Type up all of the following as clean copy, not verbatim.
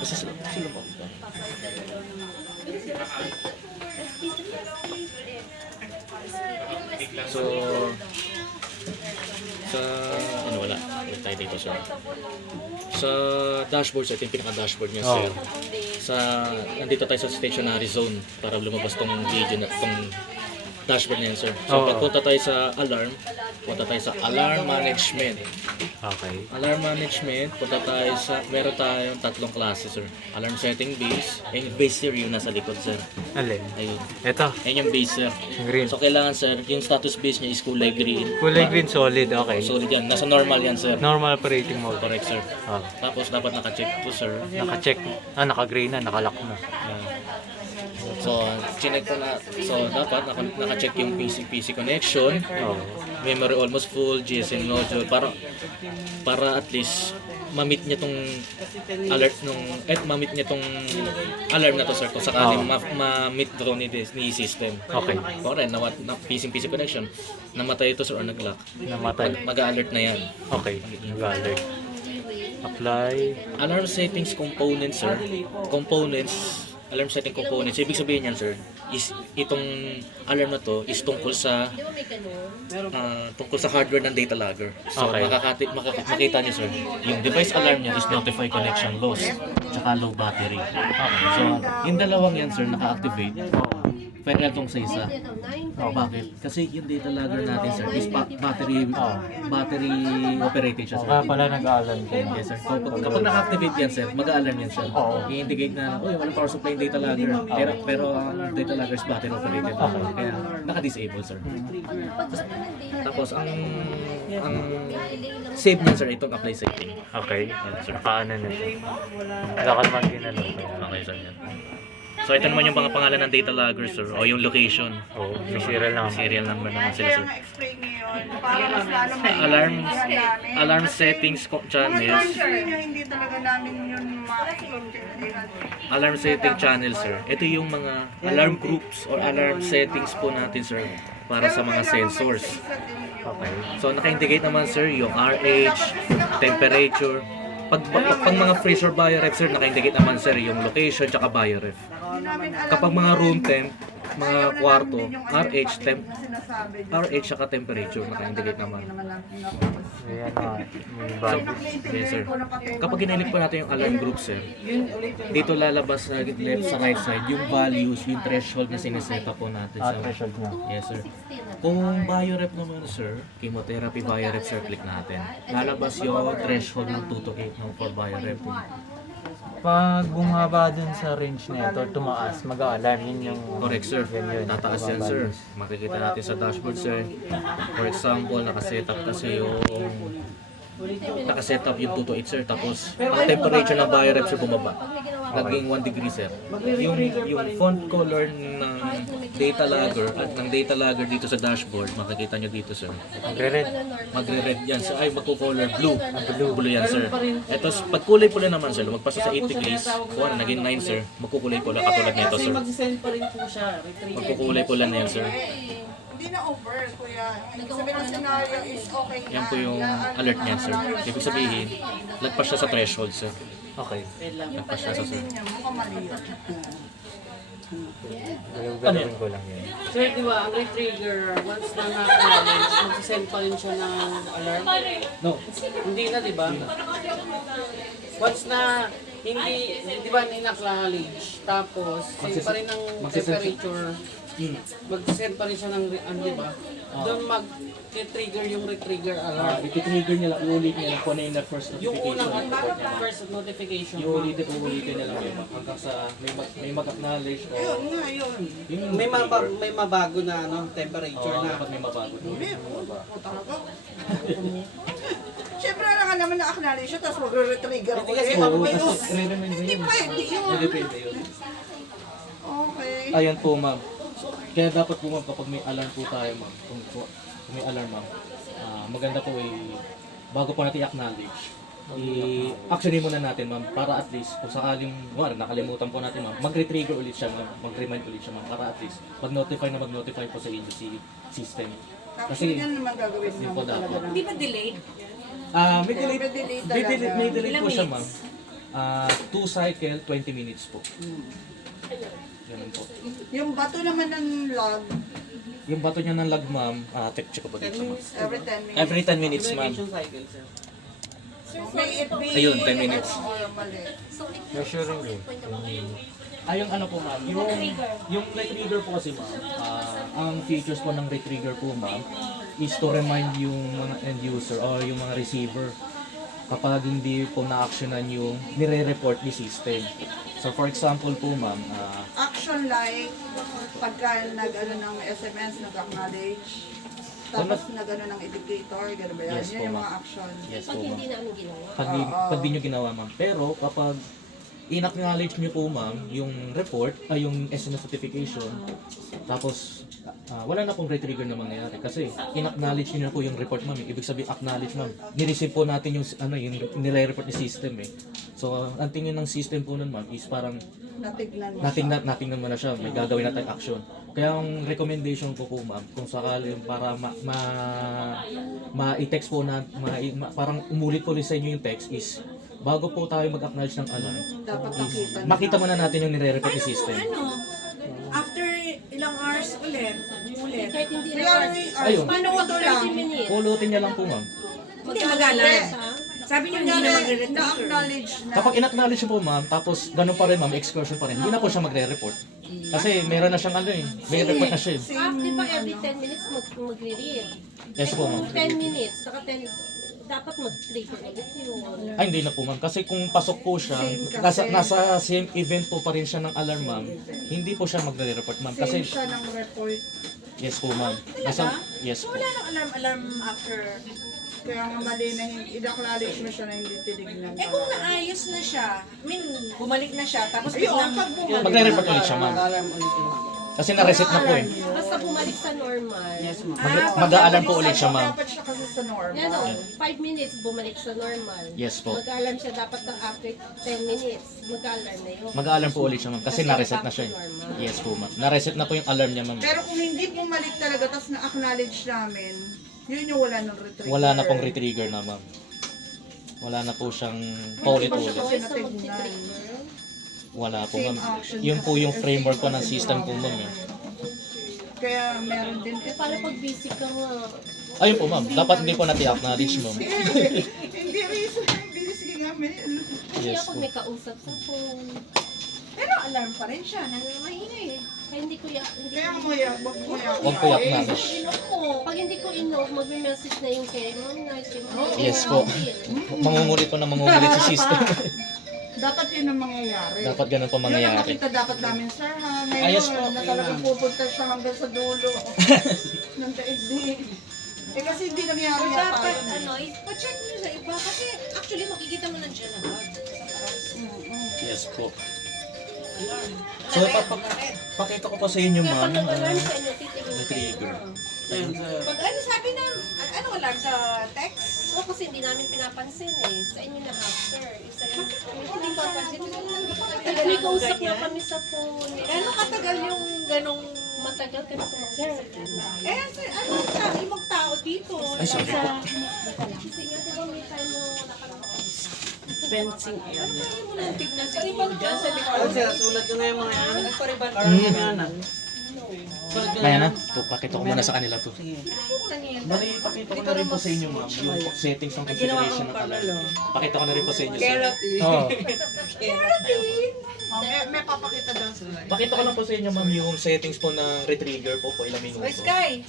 Basta sila ba? So, sa ano wala. Wait tayo dito, sir. Sa dashboard, ito yung pinaka-dashboard niya, sir. Sa, nandito tayo sa stationary zone para lumabas tong video na tong dashboard na yan, sir. So, pagpunta tayo sa alarm, punta tayo sa alarm management. Okay. Alarm management, punta tayo sa, meron tayong tatlong klase, sir. Alarm setting base, and yung base, sir, yung nasa likod, sir. Alin? Ayun. Ito. Ayun yung base, sir. Green. So, kailangan, sir, yung status base niya is kulay green. Kulay green solid. Okay. Solid yan. Nasa normal yan, sir. Normal operating mode. Correct, sir. Oh. Tapos, dapat naka-check to, sir. Naka-check. Naka-green na. Naka-lock na. So, chinek ko na. So, dapat naka-check yung PC connection. Oh. Memory almost full, GSM module para at least ma-meet niya tong alert nung ma-meet niya tong alarm na to, sir, kung sakaling ma-meet daw ni system. Okay. Okay, na PC connection, namatay ito, sir, or nag-lock. Namatay. Mag-alert na yan. Okay. Nag-alert. Apply. Alarm settings components, sir. Components, alarm setting components. Ibig sabihin yan, sir, is itong alarm na to is tungkol sa hardware ng data logger. So, Okay. makita niyo, sir, yung device alarm niya is notify connection loss, tsaka low battery. So, yung dalawang yan, sir, naka-activate. Pero itong sa isa. Bakit? Kasi yung data logger natin, sir, is battery operated siya, sir. Kaya pala nag-alarm ko. Yes, sir. So, kapag naka-activate yan, sir, mag-a-alarm yan, sir. I-indicate na, walang power supply yung data logger. Pero ang data logger is battery operated. Kaya naka-disable, sir. Tapos, ang save niyan, sir, itong apply setting. Okay. Yan, sir. Naka-ano na ito. Wala ka naman ginano. Okay, sir, yan. So, ito naman yung mga pangalan ng data logger, sir, o yung location. Oo. May serial na. Serial number naman sila, sir. explain niyo yun. Para mas lalo may Alarm settings channels. hindi talaga namin yun maintindihan. Alarm setting channel, sir. Ito yung mga alarm groups or alarm settings po natin, sir, para sa mga sensors. Okay. So, naka-indicate naman, sir, yung RH, temperature. Pag mga freeze or bioref, sir, naka-indicate naman, sir, yung location tsaka bioref. Kapag mga room temp, mga kwarto, RH, RH tsaka temperature, naka-indicate naman. Ayan na. May bag. Yes, sir. Kapag ginilip po natin yung alarm group, sir, dito lalabas sa left sa right side yung values, yung threshold na sineseta po natin sa Threshold na. Yes, sir. Kung biorep naman, sir, chemotherapy biorep, sir, click natin. Lalabas yung threshold ng 2 to 8 ng for biorep. Pag bumaba dun sa range na ito, tumaas, mag-a-alarm. Yun yung... Correct, sir. Yun. Tataas yan, sir. Makikita natin sa dashboard, sir. For example, nakasetup kasi yung nakasetup yung 2 to 8, sir. Tapos, ang temperature ng biorep, sir, bumaba. Naging 1 degree, sir. Yung font color ng data logger at ng data logger dito sa dashboard, makikita nyo dito, sir. Magre-red. Magre-red yan, sir. Ay, magko-color blue. Blue yan, sir. Eto, pag kulay pula naman, sir, lumagpas sa 8 degrees, kung ano, naging 9, sir, magkukulay pula katulad nito, sir. Mag-send pa rin po siya. Magkukulay pula na yan, sir. Hindi na over, kuya. Ibig sabihin ng scenario is okay na. Yan po yung alert niyan, sir. Ibig sabihin, lagpas siya sa threshold, sir. Okay. Lagpas siya sa, sir. Niya, mukhang mali yun. Galawin ko lang yun. Sir, di ba, ang retrigger, once na na-acknowledge, mag-send pa rin siya ng alarm? No. Hindi na, di ba? Once na hindi, di ba, in-acknowledge, tapos send pa rin ng temperature, mag-send pa rin siya ng, di ba? Doon mag-trigger yung retrigger alarm. I-trigger niya lang, iulit niya lang kung ano yung first Yung unang notification. first notification. Uulitin niya lang yun hanggang sa may mag-acknowledge o Yun nga, yun. yung May mabago na ano, temperature na. dapat may mabago. Siyempre, alam ka naman na-acknowledge siya, tapos magre-retrigger ko Kasi eh. Oo, Ano yun? tapos re-remind Hindi yun. pwede yun. Depende yun. Okay. Ayan po, ma'am. Kaya dapat po, ma'am, kapag may alarm po tayo, ma'am, kung may alarm, ma'am, maganda po bago po natin i-acknowledge, i-actionin muna natin, ma'am, para at least, kung sakaling, nakalimutan po natin, ma'am, mag-retrigger ulit siya, ma'am, mag-remind ulit siya, ma'am, para at least, mag-notify po sa agency system. Actually, yan naman gagawin Yun naman po dapat. talaga. Hindi ba delayed? May delay po siya, ma'am. 2 cycle, 20 minutes po. Ganun po. Yung bato naman ng log, Yung bato niya ng lag, ma'am, check ko po 10 dito, ma'am. minutes. every 10 minutes. Every 10 minutes, ma'am. Communication cycle, sir. May it be Ayun, 10 minutes. or mali. Measuring yun. Yung ano po, ma'am, yung retrigger po kasi, ma'am, ang features po ng retrigger po, ma'am, is to remind yung mga end user or yung mga receiver kapag hindi po na-actionan yung nire-report ni system. So for example po, ma'am, Action like, pagka nag-ano ng SMS, nag-acknowledge, tapos nag-ano ng indicator, gano'n ba yan? Yes Yan po, yung ma'am. mga action. yes Pag po, ma'am. hindi namin ginawa. Pag di nyo ginawa, ma'am. Pero kapag in-acknowledge nyo po, ma'am, yung report, yung SMS notification, tapos wala na pong retrigger na mangyayari. Kasi in-acknowledge nyo na po yung report, ma'am. Ibig sabihin, acknowledge, ma'am. Nireceive po natin yung, yung nire-report ni system, eh. So, ang tingin ng system po nun, ma'am, is parang Natignan mo natingnan mo na siya, may gagawin na tayong action. Kaya ang recommendation ko po, ma'am, kung sakali para ma-text po na, parang umulit po sa inyo yung text is, bago po tayo mag-acknowledge ng alarm, dapat is nakita makita muna natin yung nire-report ni system. Ano? After ilang hours ulit. Kahit hindi Kaya na Ayun, Paano ito lang? 30 minutes. pulutin niya lang po, ma'am. Hindi mag-alarm. Ha? Sabi niyo hindi na magre-retrigger. na-acknowledge na. Kapag in-acknowledge po, ma'am, tapos ganun pa rin, ma'am, excursion pa rin, hindi na po siya magre-report. Kasi meron na siyang may report na siya. eh. After pa every 10 minutes magre-read. Yes po, ma'am. 10 minutes, saka 10, dapat mag-trigger ulit yun. Ay, hindi na po, ma'am. Kasi kung pasok po siya, nasa same event po pa rin siya ng alarm, ma'am, hindi po siya magre-report, ma'am. Same Kasi, siya ng report. yes po, ma'am. Yes po. Wala nang alarm after. Kaya nga mali na in-acknowledge mo siya na hindi tinignan. Eh kung naayos na siya, bumalik na siya, tapos Ayun, biglang pag bumalik. Magre-report ulit siya, ma'am. Mag-alarm ulit yun. Kasi na-reset na po eh. Basta bumalik sa normal. Yes, ma'am. Mag-a-alarm po ulit siya, ma'am. Dapat siya kasi sa normal. Yan o, 5 minutes bumalik sa normal. Yes po. Mag-alarm siya dapat na after 10 minutes. Mag-alarm na yun. Mag-alarm po ulit siya, ma'am. Kasi na-reset na siya eh. Yes po, ma'am. Na-reset na po yung alarm niya, ma'am. Pero kung hindi bumalik talaga, tapos na-acknowledge namin, yun yung wala ng retrigger. Wala na pong retrigger na, ma'am. Wala na po siyang paulit-ulit. Choice na mag-trigger. Wala po, Same ma'am. action Yun po kasi yung kasi framework po ng kasi system po, problem. ma'am. Kaya meron din ito. Para pag busy ka nga, Ayun po, ma'am. Dapat hindi po natin acknowledge, ma'am. Hindi reason na busy nga, Mel. kasi Yes ako po. may kausap sa phone. pero alarm pa rin siya, maingay eh. Kaya hindi ko hindi Kaya ko- mo yan, wag mo yan. Huwag po i-acknowledge. Inom mo. Pag hindi ko inog, magme-message na yung kay Ma'am Nice. Yes po. Mangungulit po na mangungulit sa system. Dapat yun ang mangyayari. Dapat ganun po Yun ang mangyayari. makita dapat namin, sir, ha? Ngayon, Ayos po. na talagang pupunta siya hanggang sa dulo ng daigdig. Eh kasi hindi nangyari So, yata dapat, yun. pa-check nyo sa iba. Kasi actually, makikita mo nandiyan agad. Yes po. Alarm. So, pakita ko po sa inyo, Kaya ma'am, pag nag-alarm sa inyo, titigil the trigger. Ayun, sir. Pag sabi na, ano alarm sa text? O kasi hindi namin pinapansin eh. Sa inyo na after. Isa yung hindi ko pansin. May kausap nga kami sa phone. Gano'ng katagal yung ganong Matagal kami sa mga ano sabi mong tao dito? Ay, sorry po. Kasi nga diba may time mo nakaraon. Fencing area. Hindi mo lang tignan sa ibang dyan sa likod. Oh, sir, sulat ko na yung mga yan. Nagpariban. Parang yan na. Sulat ko na Kaya yan. na, to, pakita ko muna sa kanila to. Sige. Bali, pakita ko na rin po sa inyo, ma'am, yung settings ng configuration ng alarm. Pakita ko na rin po sa inyo, sir. Oo. May papakita daw sila. Pakita ko lang po sa inyo, ma'am, yung settings po ng retrigger po ilang minuto. Sky!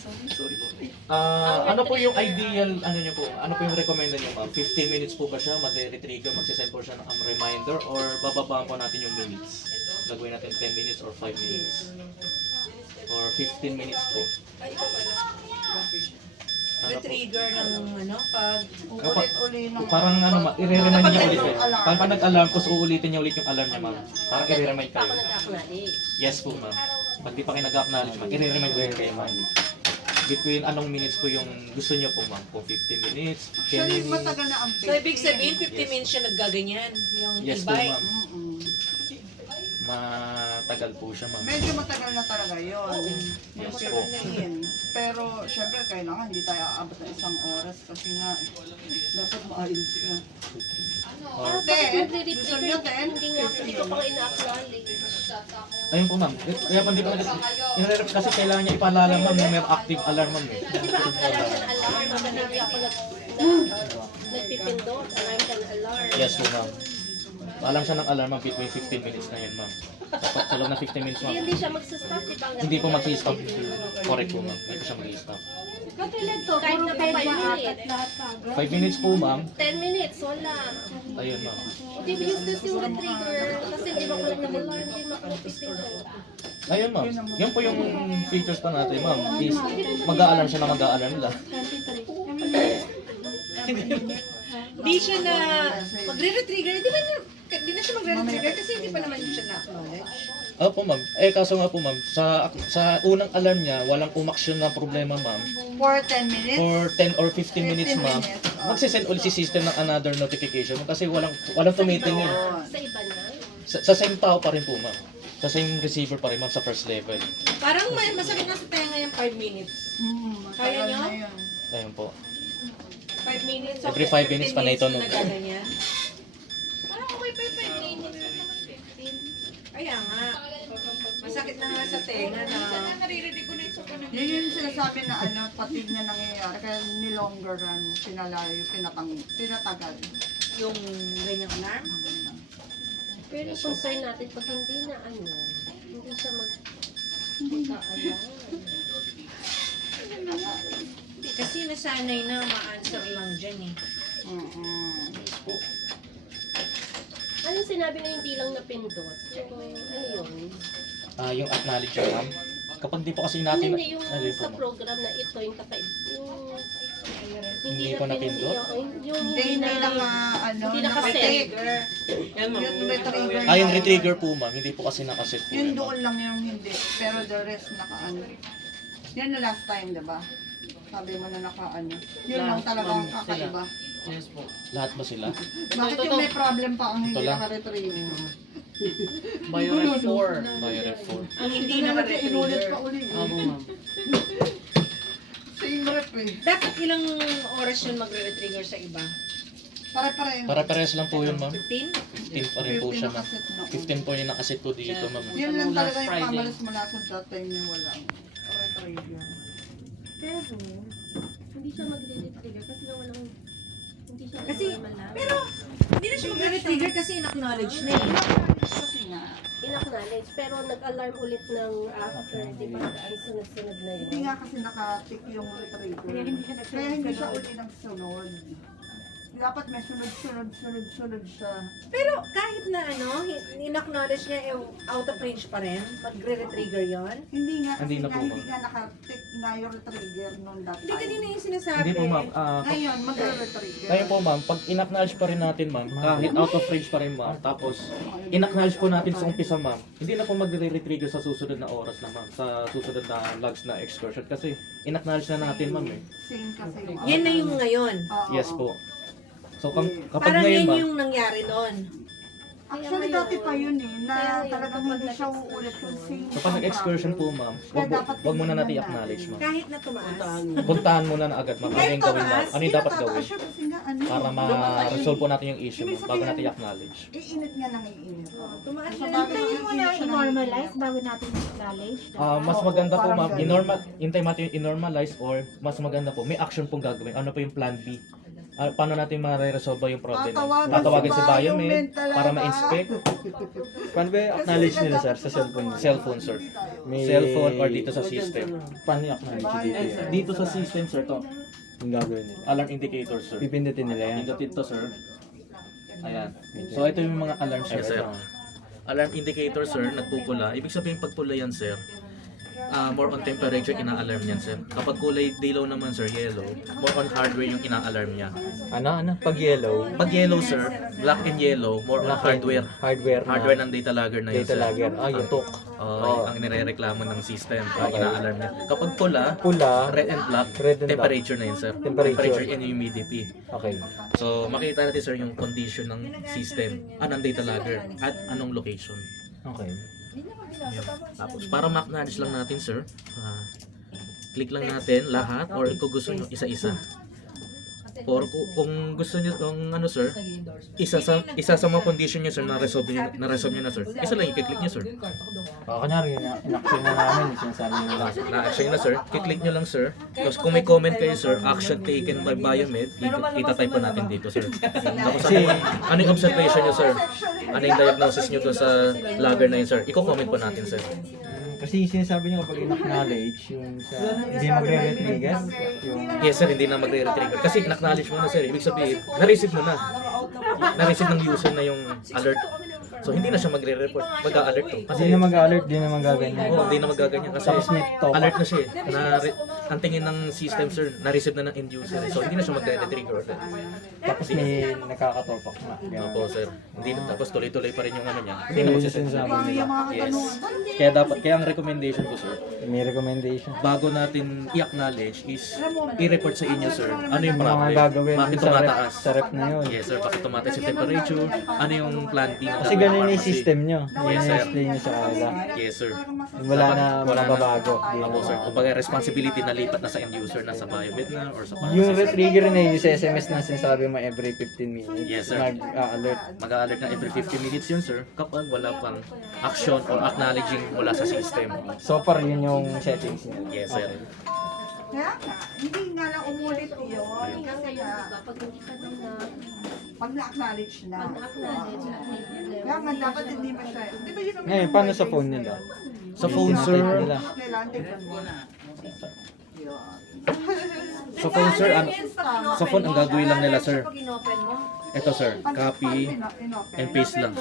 Ano po yung ideal, ano nyo po, ano po yung recommended nyo, ma'am? 15 minutes po ba siya, magre-retrigger, magsisend po siya ng reminder, or bababaan po natin yung minutes? Gagawin natin 10 minutes or 5 minutes? Or 15 minutes po? Ano po? Trigger ng ano, pag Ulit-uli ng... Parang ano, i-remind niya ulit eh. Alarm. Pag nag-alarm, tapos uulitin niya ulit yung alarm niya, ma'am. Parang i-remind Pa ako kayo. nag-acknowledge. Yes po, ma'am. Pag di pa kayo nag-acknowledge, ma'am, i-remind rin kayo, ma'am. Between anong minutes po yung gusto niyo po, ma'am? Kung 15 minutes, 10 Actually, minutes. matagal na ang So, ibig sabihin, 50 minutes siya naggaganyan. Yung Yes po, e-bike. ma'am. Matagal po siya, ma'am. Medyo matagal na talaga yun. Yes Matagal po. na yun. Pero, syempre, kailangan hindi tayo aabot ng isang oras kasi nga, dapat maayos ka. Or Gusto nyo, Ten? Hindi ko pa nga ina-acknowledge. Ayun po ma'am. Kaya pa hindi pa kasi kailangan niya ipaalala ma'am na may active alarm ma'am eh. Di ba wala siya ng alarm? Hindi ako nagpipindot. Alarm ka ng alarm. Yes po ma'am. Alam siya ng alarm ma'am between 15 minutes na yun ma'am. Sa loob ng 15 minutes ma'am. Hindi siya magsistop, di ba? Hindi po mag-stop. Correct po ma'am. Hindi po siya mag-stop. Kahit na pa 5 minutes. 5 minutes po ma'am. 10 minutes, wala. Ayun ma'am. Hindi useless yung retrigger. Kasi di ba kulang ng alarm, di ba kulang pipindot. Ayun ma'am. Yan po yung features pa natin ma'am. Is mag-a-alarm siya na mag-a-alarm lang. Di siya na magre-retrigger. Di na siya magre-retrigger kasi hindi pa naman siya na-acknowledge. Opo ma'am. Kaso nga po ma'am, sa unang alarm niya, walang umaksyon na problema ma'am. For 10 minutes? For 10 or 15 minutes ma'am, magsisend ulit si system ng another notification kasi walang tumitingin. Sa iba na. Sa same tao pa rin po ma'am. Sa same receiver pa rin ma'am sa first level. Parang masakit na sa tenga yung 5 minutes. Kaya Kaya nyo? nyo? Ayun po. 5 minutes. Every 5 minutes pa na ito, no? Na gaganyan. Parang okay pa yung 5 minutes. Huwag naman 15. Kaya nga. Masakit na nga sa tenga na. Yun yung sinasabi na patig na nangyayari. Kaya ni-longer run, pinalayo, pinatagal. Yung ganyang alarm. Pero concern natin pag hindi na hindi siya mag-alarm. Kasi nasanay na ma-answer lang dyan eh. Anong sinabi na hindi lang napindot? Yung, yun? Yung acknowledge niya ma'am. Kapag di po kasi natin... Hindi yung Ayun po, sa ma'am. program na ito, yung Hindi po napindot? Yung Hindi na hindi nakaset. Yan ma'am. Yung retrigger. Yung retrigger po ma'am, hindi po kasi nakaset po. Yun yun, ma'am. doon lang yung hindi. Pero the rest Yan na last time, diba? Sabi mo na Yun lang talaga ang kakaiba. Yes po. Lahat ba sila? Bakit yung may problem pa ang hindi Ito lang. naka-retrigger? Bioref 4. Bioref 4. Ang hindi Hindi na na inulit ma-retrigger. pa uli. Abo ma'am. Same rep eh. Dapat ilang oras yun magre-retrigger sa iba? Pare-pareho. Para-pares lang po yun ma'am. 15? 15 pa rin po siya ma'am. nakaset na. 15 po yung nakaset po dito ma'am. Yun lang talaga Last yung Friday. pamalas mula sa that time yung wala. Retrigger. Pero, hindi siya magre-retrigger kasi nga walang, hindi siya Kasi, normal. pero, hindi na siya magre-retrigger kasi in-acknowledge na eh. Kasi nga, In-acknowledge, pero nag-alarm ulit ng after, di ba? Ang sunod-sunod na yun. hindi nga kasi nakatik yung retrigger. Kaya hindi siya uli nagsunod. Dapat may sunod siya. Pero kahit na in-acknowledge niya yung out of range pa rin, magre-retrigger yon. Hindi nga kasi Hindi na po, hindi ma'am. nga nakatik na yung retrigger noon that Hindi time. kanina yung sinasabi. Hindi po ma'am. Ngayon, magre-retrigger. Kaya po ma'am, pag in-acknowledge pa rin natin ma'am, kahit out of range pa rin ma'am, tapos in-acknowledge po natin sa umpisa ma'am, hindi na po magre-retrigger sa susunod na oras na ma'am, sa susunod na logs na excursion kasi in-acknowledge na natin ma'am eh. Same kasi yung Yan na yung ngayon. Oo. Yes po. So kapag Parang ngayon yan ma'am, yung nangyari noon. Actually, dati pa yun eh, na Kaya yun, talagang kapag hindi siya nag-excursion uulit yung same. kapag nag-excursion po ma'am, wag muna natin i-acknowledge ma'am. Kahit na tumaas. Puntahan muna na agad ma'am, ano yung gawin ma'am, ano yung dapat gawin siya kasi nga para ma-resolve po natin yung issue ma'am, bago natin i-acknowledge. Iinit nga nang iinit. Tumaas So, na bago lang. yung iinit siya ng i-normalize bago natin i-acknowledge. Mas Oo, maganda po parang ma'am, ganun. hintay natin yung i-normalize or mas maganda po, may action pong gagawin. Ano po yung plan B? Paano natin ma-resolve yung problem? Tatawagin si Biomed para ma-inspect. Paano ba i-acknowledge nila sir sa cellphone? Cellphone sir. May- Cellphone or dito sa system. Paano i-acknowledge dito? Dito sa system sir to. Yung gagawin nila. Alarm indicator sir. Pipindutin nila yan. Pindutin to sir. Ayan. So ito yung mga alarms niya sir. Alarm indicator sir, nagpupula. Ibig sabihin pag pula yan sir, more on temperature ina-alarm yan sir. Kapag kulay dilaw naman sir, yellow, more on hardware yung ina-alarm niya. Ano? Pag yellow, Pag yellow sir, black and yellow, more on hardware. hardware Hardware ng data logger na yun data sir. logger. Ang Yung ang nirereklamo ng system, ina-alarm niya. Kapag pula, pula. red and black, Red and black. temperature na yun sir. Temperature. and humidity. Okay. So makita natin sir yung condition ng system, ng data logger, at anong location. Okay. Yun. Tapos para ma-acknowledge lang natin sir, click lang natin lahat or kung gusto nyo isa-isa. or kung gusto niyo ng ano sir, isa sa mga condition niyo sir na resolve niyo na sir. Isa lang i-click niyo sir. Kunyari, in-action na namin, sinasabi nyo lang. Na-action na sir, i-click niyo lang sir. Tapos kung may comment kayo sir, action taken by Biomed, itatype pa natin dito sir. Tapos ano yung observation niyo sir? Ano yung diagnosis niyo doon sa logger na yun sir? Iko-comment pa natin sir. Kasi sinasabi nyo kapag in-acknowledge, yung sa hindi magre-retrigger, yung Yes sir, hindi na magre-retrigger. Kasi in-acknowledge mo na sir, ibig sabihin, na-receive mo na. Na-receive ng user na yung alert. So hindi na siya magre-report, mag-a-alert to. Kasi hindi na mag-alert, hindi na magaganyan. Oo, hindi na magaganyan kasi Tapos may top alert na siya eh. Ang tingin ng system sir, na-receive na ng end user. So hindi na siya magre-trigger ulit. Tapos may nakakatopak na. Opo sir. Hindi na, tapos tuloy-tuloy pa rin yung ano niya. Hindi Hindi na na magsisense. sinasabi nila. Yes. Kaya ang recommendation ko sir, May recommendation. bago natin i-acknowledge is i-report sa inyo sir, ano yung Yung mga problem? gagawin Bakit sa rep, tumataas? sa rep na yun. Yes sir, bakit tumataas yung temperature? Ano yung plan B? Kasi ganun yung system nyo. Yun Yes, yung sir. explain nyo sa kanila. Yes sir. Wala na mababago. Opo sir, kumbaga responsibility na lipat na sa end user na sa Biomed na or sa Yung pharmacy. retrigger na yung sa SMS na sinasabi mo every 15 minutes. Yes, sir. Mag-alert. Mag-alert na every 50 minutes yun sir kapag wala pang action or acknowledging mula sa system. So far yun yung settings nila. Yes sir. Kaya nga, hindi nga lang umulit yun. Kasi nga, Kapag hindi ka doon na pag na-acknowledge na. acknowledge, Kaya nga, dapat hindi pa siya. Di ba yun ang Ngayon, paano sa phone nila? Sa phone Yung sir, type nila. Kailangan tignan mo na. sa phone sir, sa phone ang gagawin lang nila sir. pag inopen mo, Ito sir, copy and paste lang.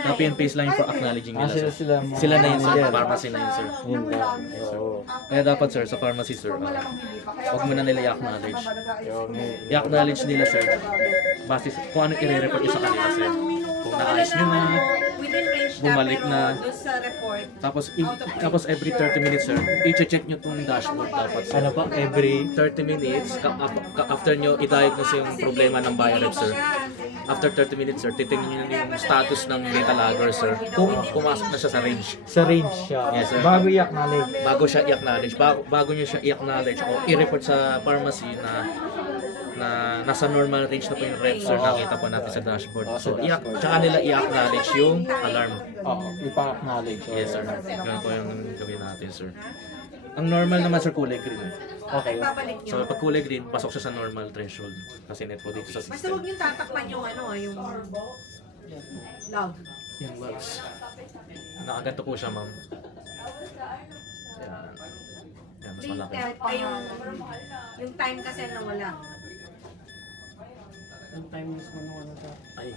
Copy and paste lang yung for acknowledging nila sir. Sila na yun sir, pharmacy na yun sir. Yun lang. Oo. Kaya dapat sir, sa pharmacy sir, huwag mo na nila i-acknowledge. I-acknowledge nila sir, base kung ano i-report nyo sa kanila sir. Kung naayos nyo na, Within range bumalik na. doon sa report. Tapos every 30 minutes sir, i-check nyo tong dashboard dapat sir. Ano pa? Every 30 minutes, after nyo i-diagnose yung problema ng biorep sir, after 30 minutes sir, titingnan nyo yung status ng data logger sir, kung pumasok na siya sa range. sa range siya. Yes, sir. Bago i-acknowledge. Bago siya i-acknowledge, bago nyo siya i-acknowledge o i-report sa pharmacy na nasa normal range na po yung rep sir, nakita po natin sa dashboard. So, tsaka nila i-acknowledge yung alarm. Oo, ipa-acknowledge. Yes sir, yun po yung gawin natin sir. Ang normal naman sir, kulay green. Okay. Babalik nyo. So pag kulay green, pasok siya sa normal threshold. Kasi net po dito sa Basta system. huwag nyo tatakpan yung yung log. Yung logs. Nakaganto po siya ma'am. Yan. Yan, mas malaki. Yung time kasi na wala. Yung time mismo nung ano sir. Ay,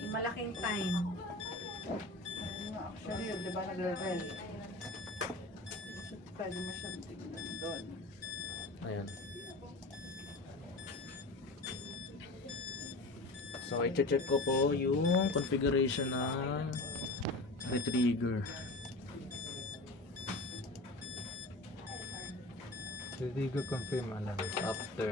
Yung malaking time. Actually, yun, di ba nagre-rel? Pwede mo siyang tignan doon. ayan. So, i-check ko po yung configuration ng retrigger. Retrigger confirm alarm. After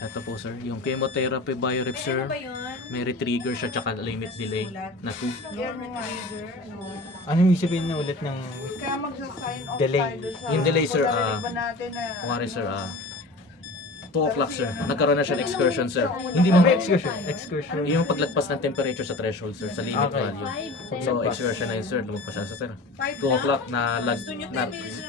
Ito po sir, yung chemotherapy biorep sir, Ano ba yun? may retrigger siya tsaka limit delay na 2. Yan nga. ano yung sabihin na ulit ng Kaya magsa-sign off Delay. tayo doon sa... Yung delay, sir, Iba natin na... Kumari sir, 2 o'clock sir, nagkaroon na siya ng excursion sir. Hindi mo excursion? yung paglagpas ng temperature sa threshold sir, sa limit Okay. value. So excursion na yun sir, lumagpas siya sa sir. 2 o'clock na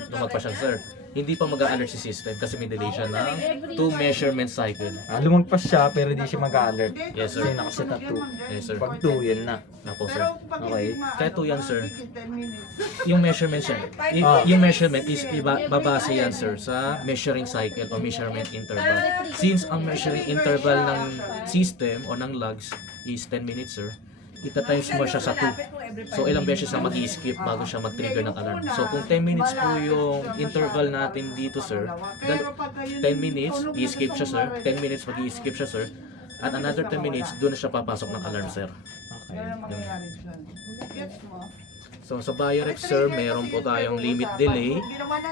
lumagpas siya sir. Hindi pa mag-alert si system kasi may delay siya ng 2 measurement cycle. Lumagpas siya pero di siya mag-alert. Yes sir. Kasi nakaset na 2. Yes sir. Pag 2, yun na. Apo sir. Pero pag Okay. hindi Kahit 2 yan sir. 10 minutes. Yung measurement siya, yung measurement is babase yan sir sa measuring cycle o measurement interval. Since ang measuring interval ng system o ng logs is 10 minutes sir, ita-times mo siya sa 2. So ilang beses siya mag-i-skip bago siya mag-trigger ng alarm. So kung 10 minutes po yung interval natin dito sir, 10 minutes, i-skip siya sir, 10 minutes mag-i-skip siya sir, at another 10 minutes, doon na siya papasok ng alarm sir. Okay. Ganun ang mangyayari dyan. Gets mo? So sa BioRef sir, meron po tayong limit delay 2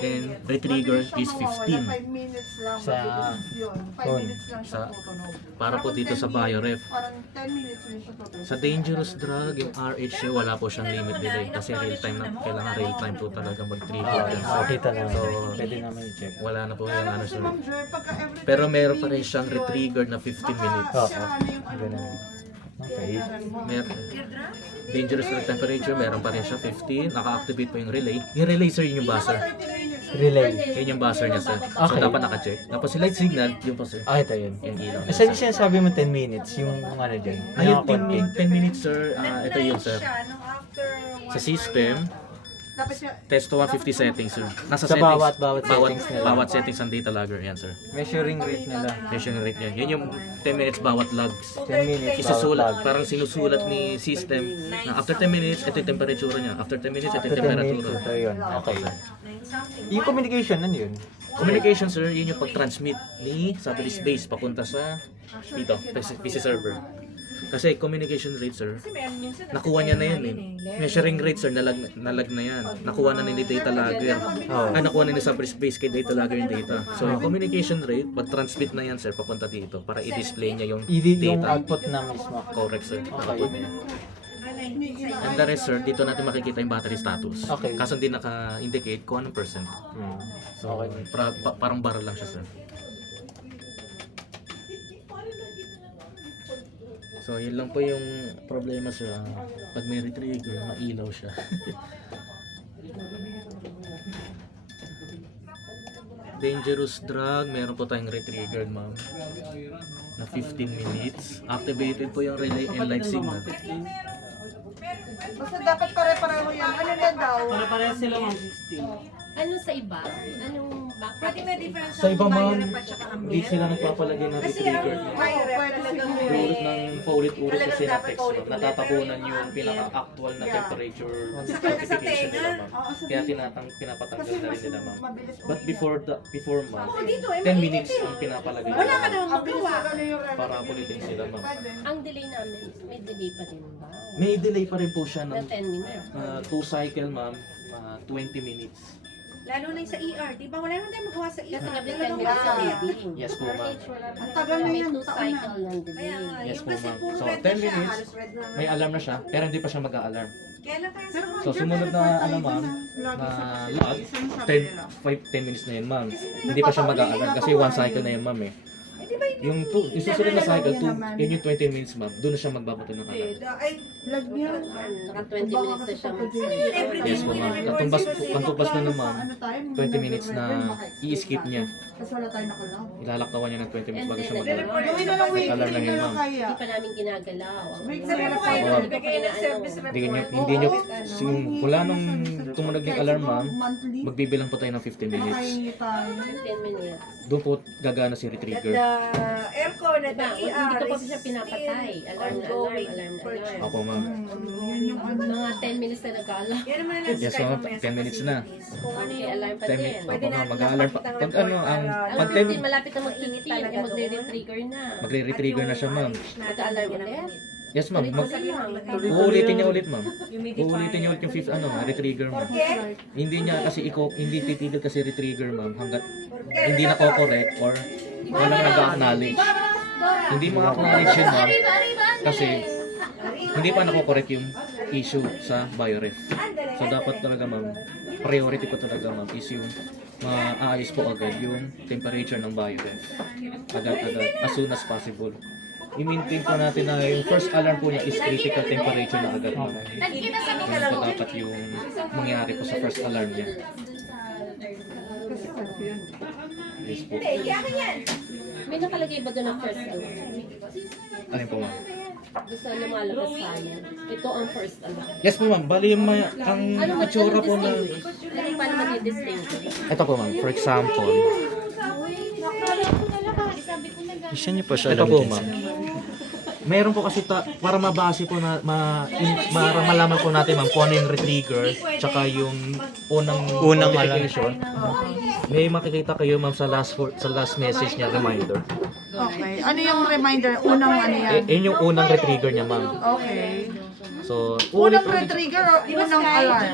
and retrigger is 15. 5 minutes lang, Sa mabilis yun. 5 phone. minutes lang siya Sa- tutunog. Para po dito sa BioRef. Parang 10 minutes rin siya tutunog. Sa dangerous drug, yung RH wala po siyang limit delay kasi real time na, kailangan real time po talaga mag-trigger. So, kita na. So, Pwede naman i-check. wala na po yung ano Kasi sir. Ma'am Jer, pagka every Pero 20 meron pa rin minutes siyang yun, retrigger na 15 minutes. Oo. siya ano yung ano Ganun. mo. Okay. Meron. Dangerous drug temperature, meron pa rin siya 15. Naka-activate po yung relay. Yung relay sir, yun yung buzzer. Relay. Yun yung buzzer niya sir. So Okay. dapat naka-check. Tapos yung light signal, yun po sir. Ah, ito yun. Yung ilaw. Kasi yung sinasabi mo 10 minutes, yung ano dyan. Ayun, yung konti. 10 minutes sir. Ito yun sir. Sa system, Dapat siya, test to 150 settings sir. Nasa Sa settings. bawat settings nila. Bawat settings ng data logger yan sir. Measuring rate nila. Measuring rate yan. Yun yung 10 minutes bawat logs. 10 minutes. Isusulat, bawat log. parang sinusulat ni system na after 10 minutes, ito yung temperature niya. After 10 minutes, ito After yung 10 minutes, temperature. ito yun. Okay. Yung communication, ano yun? Communication sir, yun yung pag-transmit ni Sabadis base papunta sa dito, PC server. Kasi communication rate sir, nakuha niya na yan eh. Measuring rate sir, nalag na yan. Nakuha na ni data logger. Oh. Nakuha na ni Sabadis base kay data logger yung data. So yung communication rate, pag-transmit na yan sir papunta dito para i-display niya yung Yung data. output na mismo. Correct sir. Output niya. And the rest sir, dito natin makikita yung battery status. Okay. Kaso hindi naka-indicate kung anong percent. So, Okay. parang bar lang siya sir. So, yun lang po yung problema sir. Pag may retrigger, mailaw siya. Dangerous drug, meron po tayong retrigger ma'am na 15 minutes. Activated po yung relay and light signal. basta dapat pare-pareho yan. Ano yan daw? Para sila 150. Ano sa iba? Anong back? Pwede may difference Sa iba ma'am, BioRef at saka hindi sila nagpapalagay ng Kasi ang retrigger. BioRef talagang Ulit ng paulit-ulit Talagang kasi na dapat text paulit-ulit. natatakunan Pero yung yung pinaka-actual na Yeah. temperature Sa notification nila tenga, ma'am. Oo, sa Kaya tenga. pinapatanggal Kasi na rin mas nila ma'am. mabilis But before ma'am, Oo, dito, 10 mainit minutes eh. ang pinapalagay Wala ka nila namang Ang bilis magawa. na ano yung record. para ulitin sila ma'am. Pwede. Ang delay namin, may delay pa din ba? May delay pa rin po siya Na ng 10 minutes. 2 cycle ma'am, 20 minutes. Lalo na yung sa ER, di ba? Wala naman tayong magawa sa ER. Kasi gabi 10 Talagang minutes ang wala. reading. Yes po ma'am. Ang tagal na May yan, 2 taon na. cycle ng Kaya delay. nga, Yes yung po, kasi ma'am. puro So, red 10 na siya, minutes, halos red na. May alarm na siya, pero hindi pa siya mag-a-alarm. Kailan kaya Pero sa ma'am, So, dyan sumunod na na-record ano tayo ma'am, dun na sa log, isa yung sabi 10 nila. minutes na yun ma'am. Hindi pa siya mag-a-alarm kasi 1 cycle na yun ma'am eh. Eh, di ba Yung susunod na cycle, yun yung 20 minutes ma'am, doon na siya magbabato ng alarm. Ay, Lag niya. Naka 20 minutes na siya. everyday Yes po ma'am, katumbas na naman, Ano tayo? 20 minutes na i-skip niya. Kasi wala tayo nakalak. Ilalaktawan niya ng 20 minutes bago siya And mag-alarm. then, Gawin na lang waiting Alarm lang na yun, lang ma'am. kaya. Hindi pa namin ginagalaw. May sabi mo kayo Oo. nagbigay ng service Hindi nyo, report. hindi nyo, mula nung tumunog ng alarm ma'am, Monthly. magbibilang po tayo ng 15 minutes. Nakahingi tayo. 10 minutes. Doon po gagana si At retrigger. the aircon, at Diba? the ER, Hindi ko pa is siya pinapatay. still Alarm na ongoing alarm, alarm na purchase. alarm. Opo ma'am. Yun yung ano. Mga 10 minutes na nag-alarm. Yan naman ang Yes, Skype ma'am. mamaya sa 10 minutes na. facilities. Kung ano May yung alarm pa 10 din. minutes. Pwede Opo ma'am, natin mag-alarm pa. napakita ng Pag ano, report ang para- Alam pag mo, 10, din malapit na mag-15, talaga eh, magre-retrigger na. magre-retrigger na siya ma'am. Mag-alarm ulit. Yes ma'am, Ulit lang. uulitin niya ulit ma'am. Uulitin niya ulit yung fifth ano, retrigger ma'am. Okay? Hindi niya kasi hindi titigil kasi retrigger ma'am hanggat hindi na correct or wala nag-acknowledge. Hindi mo acknowledge yun ma'am kasi hindi pa nako-correct yung issue sa BioRef. So dapat talaga ma'am, priority ko talaga ma'am is yung maayos po agad yung temperature ng BioRef. Agad-agad, as soon as possible. I-maintain po natin na yung first alarm po niya is critical temperature na agad ma'am. Yan po dapat yung mangyari po sa first alarm niya. Yes po. May nakalagay ba doon ang first alarm? Alin po ma'am? Doon sa lumalabas sa amin. Ito ang first alarm. Yes po ma'am, bali yung ang itsura po na... Ano paano mag-distinguish? Ito po ma'am, for example, Isa niyo pa siya ito alam po dyan. ma'am. Meron po kasi para mabase po na para malaman po natin ma'am kung ano yung retrigger tsaka yung unang alarm. notification. May makikita kayo ma'am sa last message niya reminder. Okay. Ano yung reminder? Unang ano yan? Yun yung unang retrigger niya, ma'am. Okay. So, Unang retrigger o unang alarm?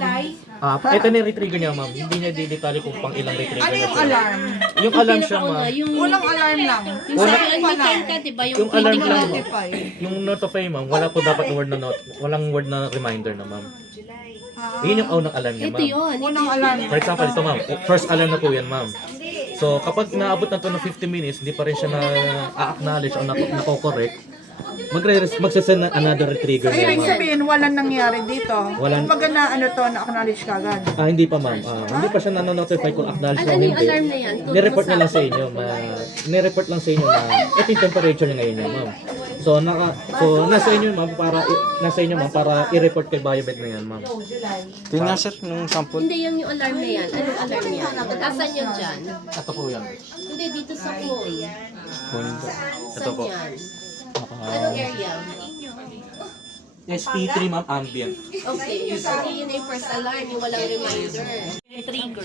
ito na yung retrigger niya, ma'am. Hindi niya didetali kung pang ilang retrigger Ano na yung siya. alarm? Yung alarm siya, ma'am. Unang alarm lang. Yung sa admitting ka, di ba? Yung alarm Hindi lang, ma'am. notify. Yung notify, ma'am, wala po dapat word na walang word na reminder na, ma'am. Yun yung unang alarm niya, Ito ma'am. yun. Unang alarm. For example, ito, ma'am. First alarm na po yan, ma'am. So, kapag naabot na to ng 50 minutes, hindi pa rin siya na-acknowledge o nako-correct, magsasend na another retrigger Ay, niya, ibig ma'am. sabihin, walang nangyari dito. Walang- Kumbaga na ano to, na-acknowledge ka agad. Hindi pa, ma'am. Hindi pa siya nanonotify kung acknowledge o Ano yung hindi. alarm na yan? Nireport na lang sa inyo, nireport lang sa inyo na ito yung temperature niya ngayon, ma'am. So, nasa inyo, ma'am, para i-report kay Biomed na yan, ma'am. Yun nga sir, nung sample. Hindi, yung alarm na yan. Anong alarm yan? Asan yun dyan? Ito po yan. Hindi, dito sa phone. Ito Saan po. yan? Anong area? SP3, ma'am, ambient. Okay, so yun na yung first alarm, yung walang reminder. Trigger.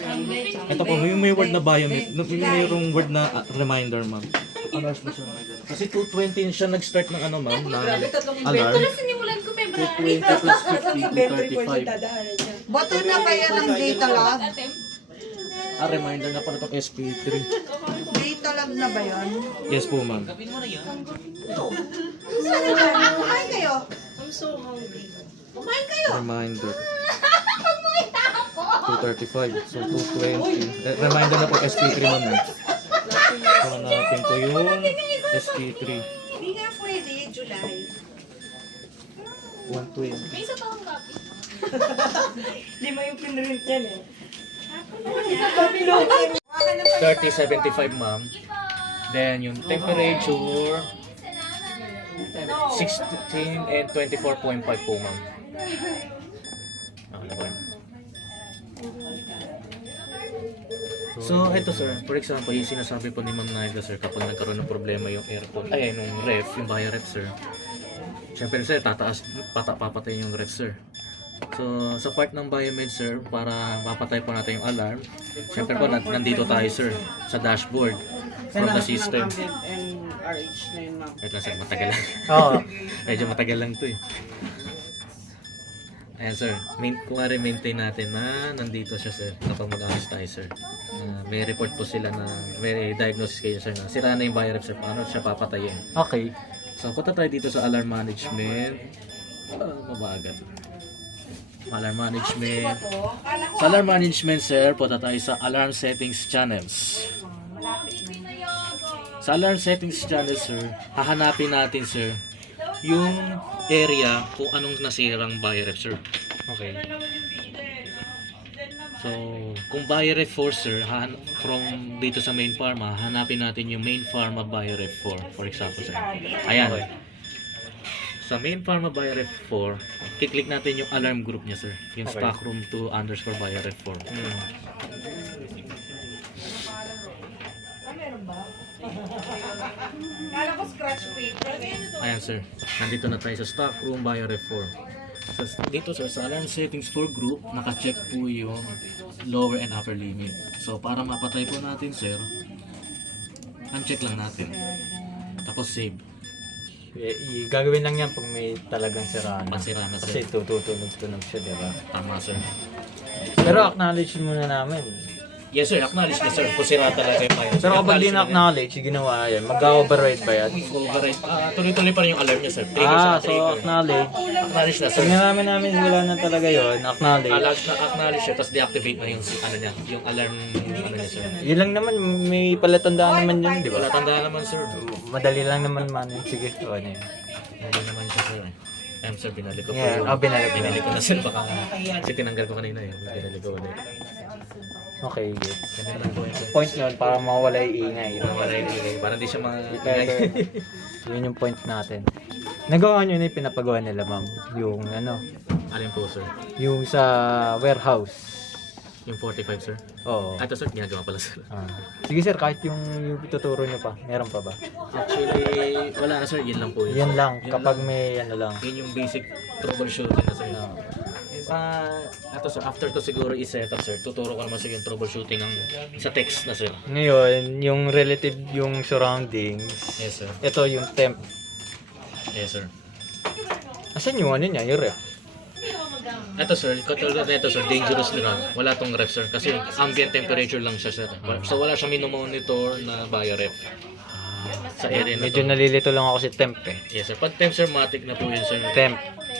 Ito po, may word na Biomed. Mayroong word na reminder, ma'am. Alarm na siya. Kasi 220 siya nag-start ng ano, ma'am, na alarm. 220 plus 50, 235. Bato na ba yan ng data log? Reminder na pala itong SP3. Data log na ba yan? Yes po, ma'am. Kumain kayo? Reminder. 235. So, 220. Reminder na po SP3, ma'am. So, hanapin ko yung SP3. Hindi nga pwede, July. 120. Lima yung pinrint yan eh. 3075, ma'am. Then, yung temperature, 16 and 24.5 po, ma'am. Ano ba? So, ito sir, for example, yung sinasabi po ni Ma'am Naida sir, kapag nagkaroon ng problema yung aircon, nung ref, yung bio-ref sir. Siyempre sir, papatay yung ref sir. So, sa part ng Biomed sir, para mapatay po natin yung alarm, siyempre po, nandito tayo sir, sa dashboard, from the system. Ambient and RH na yun, ma'am. Wait lang sir, matagal lang. Oo. Medyo matagal lang to eh. Ayan sir, kung maintain natin na nandito siya sir kapag mag-alas tayo sir. May report po sila na may diagnosis kayo sir na sira na yung bio-ref sir, paano siya papatayin. Okay. So punta tayo dito sa alarm management. Mabagal. Alarm management. Sa alarm management sir, punta tayo sa alarm settings channels. Sa alarm settings channels sir, hahanapin natin sir yung area kung anong nasirang bio-ref sir. Okay. So, kung bio-ref 4 sir, from dito sa main pharma, hanapin natin yung main pharma bio-ref 4, for example sir. Ayan. Okay. Sa main pharma bio-ref 4, kiklik natin yung alarm group niya sir. Yung Okay. SPACroom 2 underscore bio-ref 4. Kala ko scratch paper eh. Ayan sir, nandito na tayo sa stock room bio-ref 4. Dito sir, sa alarm settings for group, naka-check po yung lower and upper limit. So para mapatay po natin sir, uncheck lang natin. Tapos save. Gagawin lang yan pag may talagang siraan. Pansira na Kasi sir. tutunog-tunog siya, di ba? Tama sir. Pero acknowledge muna namin. Yes sir, acknowledge na sir kung sira talaga yung bio. Pero kapag di na-acknowledge, ginawa yan, mag-override ba yan? Override. Tuloy-tuloy pa rin yung alarm niya sir. Trigger siya, So trigger. acknowledge. Acknowledge na sir. Pag nalaman namin wala na talaga yun, acknowledge. Acknowledge siya, tapos deactivate na yung ano niya, yung alarm niya sir. Yun lang naman, may palatandaan naman yun, di Wala ba? tandaan naman sir. Madali lang naman man. Sige, ano yun. Hindi naman siya sir. Sir, binalik ko po. Yeah, binalik mo. Binalik ko na sir, baka kasi tinanggal ko kanina yun. Binalik ko ulit. Okay, good. Ganun lang po yun sir. Point nun, para mawala yung ingay. Wala yung ingay. Parang di siya Yun yung point natin. Nagawa nyo na yung pinapagawa nila, ma'am. Yung ano, Alin po sir? yung sa warehouse. Yung 45 sir? Oo. Ito sir, ginagawa pala sir. Sige sir, kahit yung tuturo nyo pa, meron pa ba? Actually, wala na sir, yun lang po yun. Yan lang, Yun kapag lang. may ano lang. Yun yung basic troubleshooting na sir. Ito sir, after ko siguro i-set up sir, tuturo ko naman sa yung troubleshooting ng sa text na sir. Ngayon, yung relative, yung surroundings. Yes sir. Ito yung temp. Yes sir. Asan yung ano niya, yung ref? Ito sir, katulad na ito sir, dangerous na wala tong ref sir kasi ambient temperature lang siya sir. So wala siyang minomonitor na bioref sa area na Medyo to. nalilito lang ako si temp eh. Yes sir, pag temp sir, matic na po yun sir. Temp.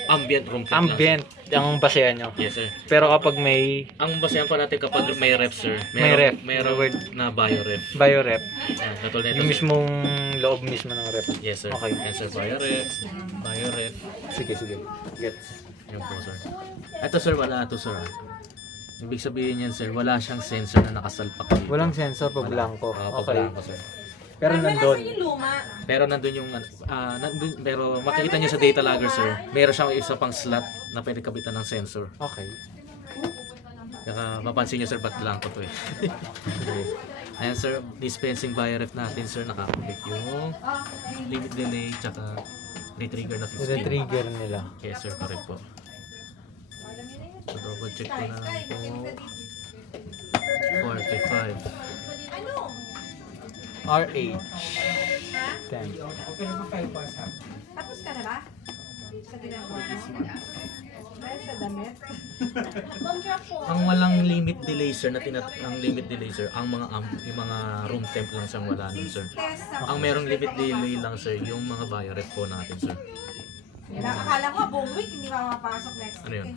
Ambient room temp lang. Ambient ang basehan nyo. Yes sir. Pero kapag may Ang basehan pa natin kapag may ref sir, May ref. Mayroong Word. na bioref. bioref, Yan, katulad nito yung sir. mismong loob mismo ng ref. Yes sir. Okay. Yes sir, bioref. Sige, sige. Gets. Yun po sir. Ito sir, wala ito sir. Ibig sabihin yan sir, wala siyang sensor na nakasalpak dito. Walang sensor pa blanco. Okay. Blanco, sir. Pero nandun. Pero nandun yung pero makikita niyo sa data logger sir, meron siyang isa pang slot na pwede kabitan ng sensor. Okay. Kaya mapansin niyo sir, ba't blanco to eh. Ayan sir, dispensing bioref natin sir, nakakabit yung limit delay tsaka retrigger na 15. Trigger nila. Yes sir, correct po. So double check ko na lang po. 45. RH. 10. Tapos ka na ba? Sa ginagawa mo? Dahil sa damit? Ang walang limit delay sir ang limit delay sir, ang mga yung mga room temp lang siyang wala nun sir. Ang merong limit delay lang sir, yung mga bioref po natin sir. Akala ko buong week hindi ka makapasok next Ano week. yun?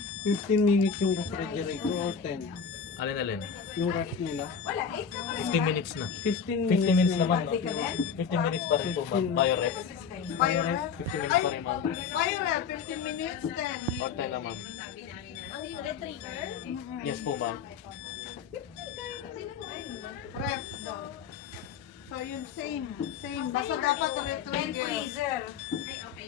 15 minutes yung refrigerator or 10? Alin? Yung rush nila? Wala, 8 ka pa rin. 15 minutes na. 15 15 minutes naman no? Birthday ka din? 15 minutes pa rin po ma'am, bioref. Bioref. 15 minutes pa rin ma'am. Bioref, 15 minutes, 10. Or 10 na ma'am. Ang retrigger, Yes po ma'am. Ref daw. So yun, same. Basta dapat And retrigger. freezer.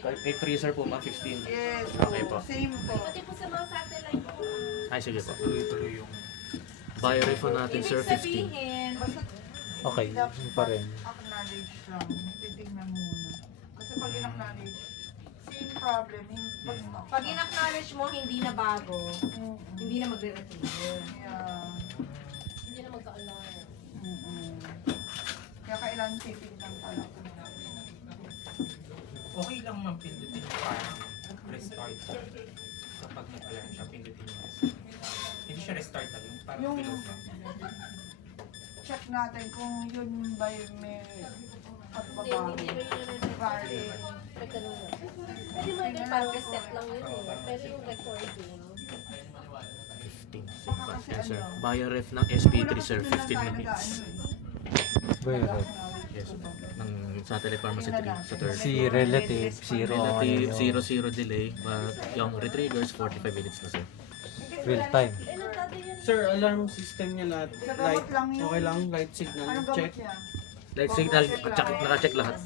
Kay freezer po ma'am, 15. Yes, Okay po. same po. pati po sa mga satellite po. Ay sige po. Bioref po natin sir, 15. Sabihin, Okay, yun pa rin. Acknowledge lang. Titingnan muna. Kasi pag in-acknowledge, same problem. pag in-acknowledge mo, hindi na bago, hindi na magre-retriever. Yeah. Hindi na magka-alarm. Kaya kailangan titignan pala. Okay lang ma'am pindutin yung parang restart kapag nag-alarm siya, pindutin yung restart. Hindi siya restart lang, yung parang Yung- pilote lang. Check natin kung yun ba yung may pagbabago. Hindi ba yung Valid. nagtanong na? Pwede mo ito parang reset lang yun eh. Pero yung recording, 15. Yes sir. Bioref ng SP3 sir, 15 minutes. Bioref. Yes. Ng satellite pharmacy 3 sa third. Si relative, zero. Relative ano, 0-0 delay, but yung retriggers 45 minutes na sir. real time. Sir, alarm system niya lahat. Sa gamot Light. lang yun. Okay lang, light signal. Anong Check. gamot niya? Light signal, naka-check lahat.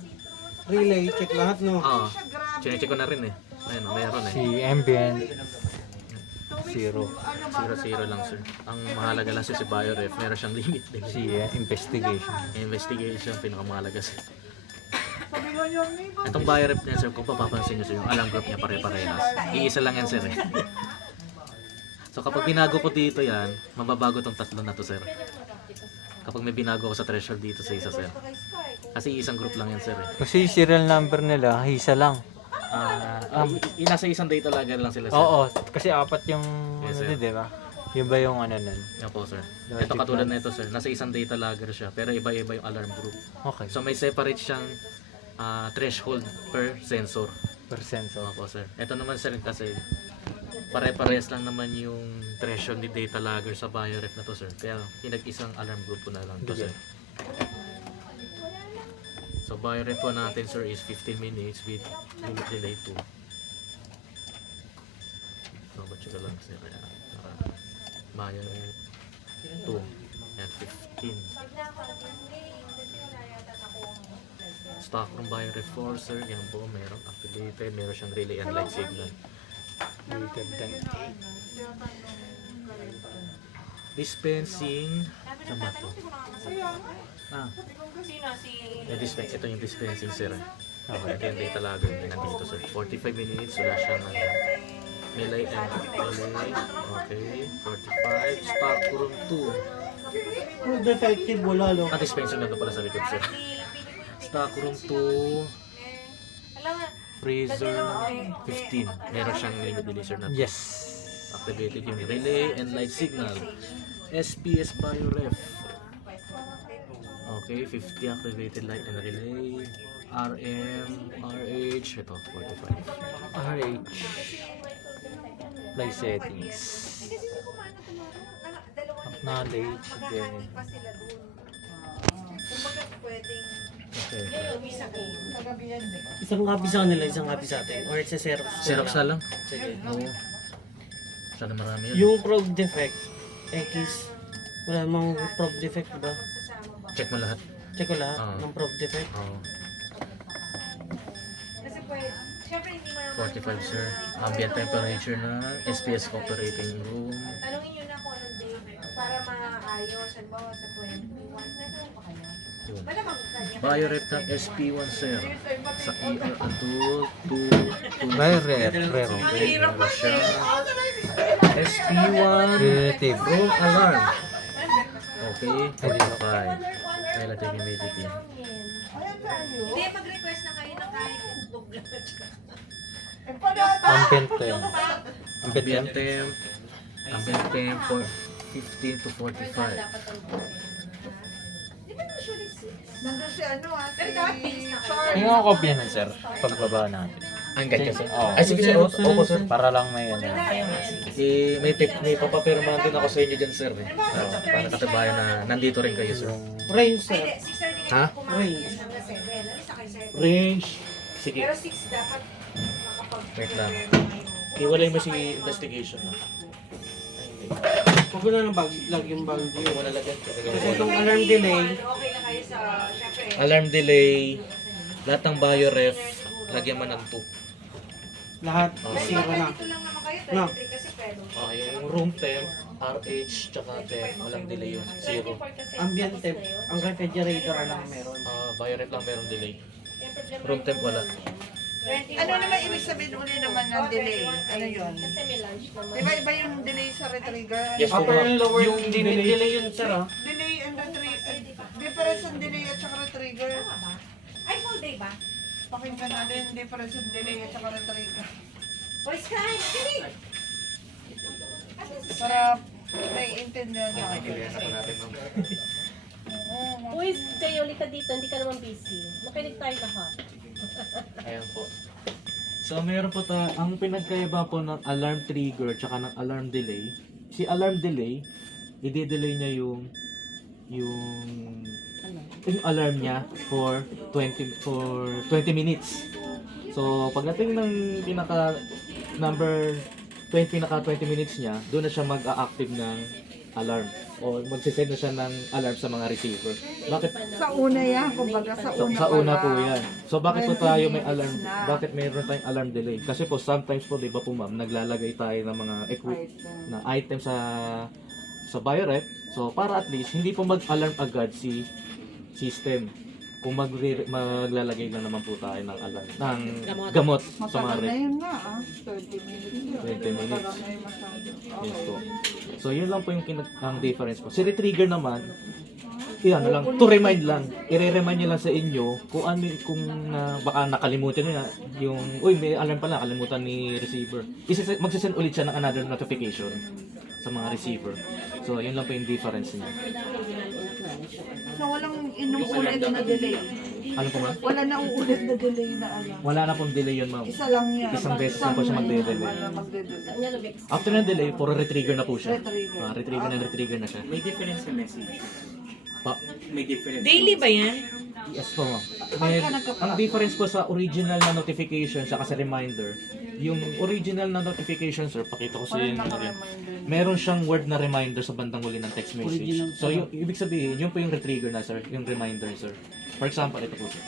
Relay, check lahat no? Oo. Siya grabe. Chinecheck ko na rin eh. Ayun, meron Si eh. ambient, 2 weeks, zero. ano ba 0-0 lang sir. Ang mahalaga lang sir si Bioref, meron siyang limit delay. si investigation. Investigation, pinakamahalaga sir. Sabi ko yun, may ba? Itong Bioref niya sir, kung papapansin niyo sir, yung alarm group niya pare-parehas. Iisa lang yan sir eh. So kapag binago ko dito yan, mababago tong tatlo na to sir. Kapag may binago ko sa threshold dito sa isa sir. Kasi isang group lang yan sir eh. Kasi serial number nila, isa lang. Nasa isang data logger lang sila sir. Oo, kasi apat yung Yes, ano sir. din, di ba? Yung ba yung ano nun? Yan po sir. Logic Ito katulad lang. na ito sir. Nasa isang data logger siya, pero iba-iba yung alarm group. Okay, So may separate siyang threshold per sensor. percent. So, Opo sir. Ito naman sir kasi pare-pares lang naman yung threshold ni data logger sa Bioref na to sir. Kaya pinag-isang alarm group po na lang to sir. So Bioref po natin sir is 15 minutes with limit delay 2. No, ba't siya lang sir? Kaya Bioref 2 and 15. Stock room Bioref 4 sir. Yan po, merong activated, meron siyang relay and light signal. rated 10. Dispensing. Saan ba to? Sino si... Ito yung dispensing sir. Okay. Ito yung data logger. Nandito sir. 45 minutes. Wala siya ng Melee and Melee. Okay. 45. Stock room 2. Pro defective, wala no. Dispenser na ito pala sa likod, sir. Stock room 2. Freezer 15. Meron siyang limit releaser na. Yes. Activated yung relay and light signal. SPS BioRef. Okay, 50 activated light and relay. RM, RH, ito, 45. RH. Play settings. Acknowledge. Then, okay. Isang copy sa kanila, isang copy sa atin. Or sa Xerox. Xerox na lang. Sige. Oo. Sana marami yun. Yung probe defect, X, wala mang probe defect ba? Check mo lahat. Check ko lahat Oo. ng probe defect. Oo. Kasi pwede, syempre hindi mo naman 45, sir. Ambient temperature na SPS operating room. tanongin nyo na kung anong date para maayos. Halimbawa sa 21, nagtanong pa kayo? Yun. Malamang kanya. BioRef ng SP1, sir. Sa ER adult 2. BioRef. Rero. Meron siya. SP1. Relative. Room alarm. Okay, 45. Relative humidity. Hindi, mag-request na kayo na kahit itlog lang. Ambient temp. Ambient temp. Ambient temp for 15 to 45. Nandun si ano Pero dapat base na kayo. Charlie. Yung mga kopya nun, sir. Pagbaba natin. Ang ganyan. Oo. Ay, sige, sir. Opo, sir. Para lang may ano. May papapirmahan din ako sa inyo dyan, sir. Para katibayan na nandito rin kayo, sir. Range, sir. Hindi, 6 hindi Ha? kayo kumain hanggang 7. Alis na kayo 7. Range. Sige. Pero 6 dapat makapag Wait lang. Iwalay mo si investigation. Huwag ko na ng bag, lag yung bag. Wala lagyan. Kasi itong alarm delay, Okay na kayo sa, syempre. Alarm delay. Lahat ng BioRef. Lagyan mo ng 2. lahat Oh. zero na. Dito lang naman kayo, No. 23 kasi pwede. Okay, yung room temp, RH, tsaka temp, walang delay yun. 0. Ambient temp, ang refrigerator lang meron. BioRef lang merong delay. Room temp wala. Ano naman ibig sabihin uli naman ng delay? Ano yun? Kasi may lunch naman. Diba iba yung delay sa retrigger? Yes, po, Upper ma'am. and lower yung delay yun, sir. Ah. Delay and retrigger. Difference ng delay at saka retrigger. Ay, full day ba? Pakinggan natin yung difference ng delay at saka retrigger. Boy Sky, kinig! Para naiintindihan natin. Kailangan na po natin, ma'am. Uy, Jayoli ka dito, hindi ka naman busy. Makinig tayo lahat. Ayan po. So meron po ang pinagkaiba po ng alarm trigger tsaka ng alarm delay. Si alarm delay, i-delay niya yung alarm niya for 20 minutes. So pagdating ng pinaka 20 minutes niya, doon na siya mag-a-active ng alarm o magsisend na siya ng alarm sa mga receiver. Bakit Sa una yan, kumbaga sa una sa una pa po lang. yan. So bakit po tayo may 20 alarm? minutes na. Bakit mayroon tayong alarm delay? Kasi po sometimes po 'di ba po ma'am, naglalagay tayo ng mga na item sa BioRef. So para at least hindi po mag-alarm agad si system. Kung maglalagay lang naman po tayo ng alarm ng gamot sa mga Matagal na ref. yun nga 30 minutes yun. 20 minutes. Matagal na yun masyado. Yes po. Okay. So yun lang po yung ang difference po. Si retrigger naman, ano lang, to remind lang. I-remind niya lang sa inyo kung ano kung baka nakalimutan niyo na yung may alarm pala, kalimutan ni receiver. Magsisend ulit siya ng another notification sa mga receiver. So yun lang po yung difference niya. So walang inuulit na delay. Ano po ma'am? Wala na uulit na delay na alam. Wala na pong delay yun ma'am. Isa lang yan. Isang beses na po siya magde-delay. Wala magde-delay. Yan ang ex. After ng delay, puro retrigger na po siya. Retrigger. Retrigger na siya. May difference sa message. May difference. Daily ba yan? Yes po ma'am. Ang difference po sa original na notification sa sa reminder, yung original na notification sir, pakita ko sa inyo na rin. Meron siyang word na reminder sa bandang huli ng text message. So yung ibig sabihin, yun po yung retrigger na sir, yung reminder sir. For example, ito po sir.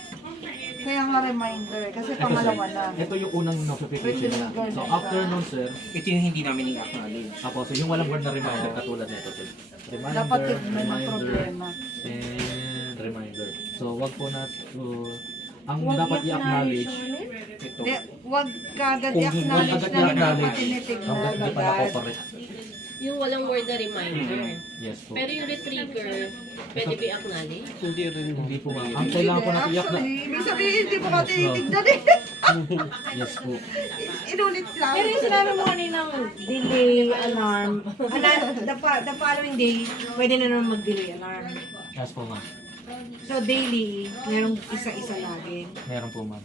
Kaya nga reminder, kasi pangalawa na. Ito yung unang notification na. So after nun sir, Ito yung hindi namin i-acknowledge. ako so yung walang word na reminder katulad nito sir. Reminder, Dapat yun may problema. and reminder. So wag po na ang dapat i-acknowledge, Di, wag kagad kung hindi i-acknowledge agad na i-acknowledge, tinitignan hanggat hindi pa agad. nakokorek. Yung walang word na reminder. Yes po. Pero yung retrigger, pwede ba i-acknowledge? Hindi po ma'am. Ang kailangan po natin i-acknowledge, Actually, ibig sabihin, hindi mo ka tinitignan eh. yes po. Inulit lang. Pero yung sinabi mo kaninang delay alarm, the following day, pwede na naman mag-delay alarm. Yes po ma'am. So daily, merong isa-isa lagi. Meron po ma'am.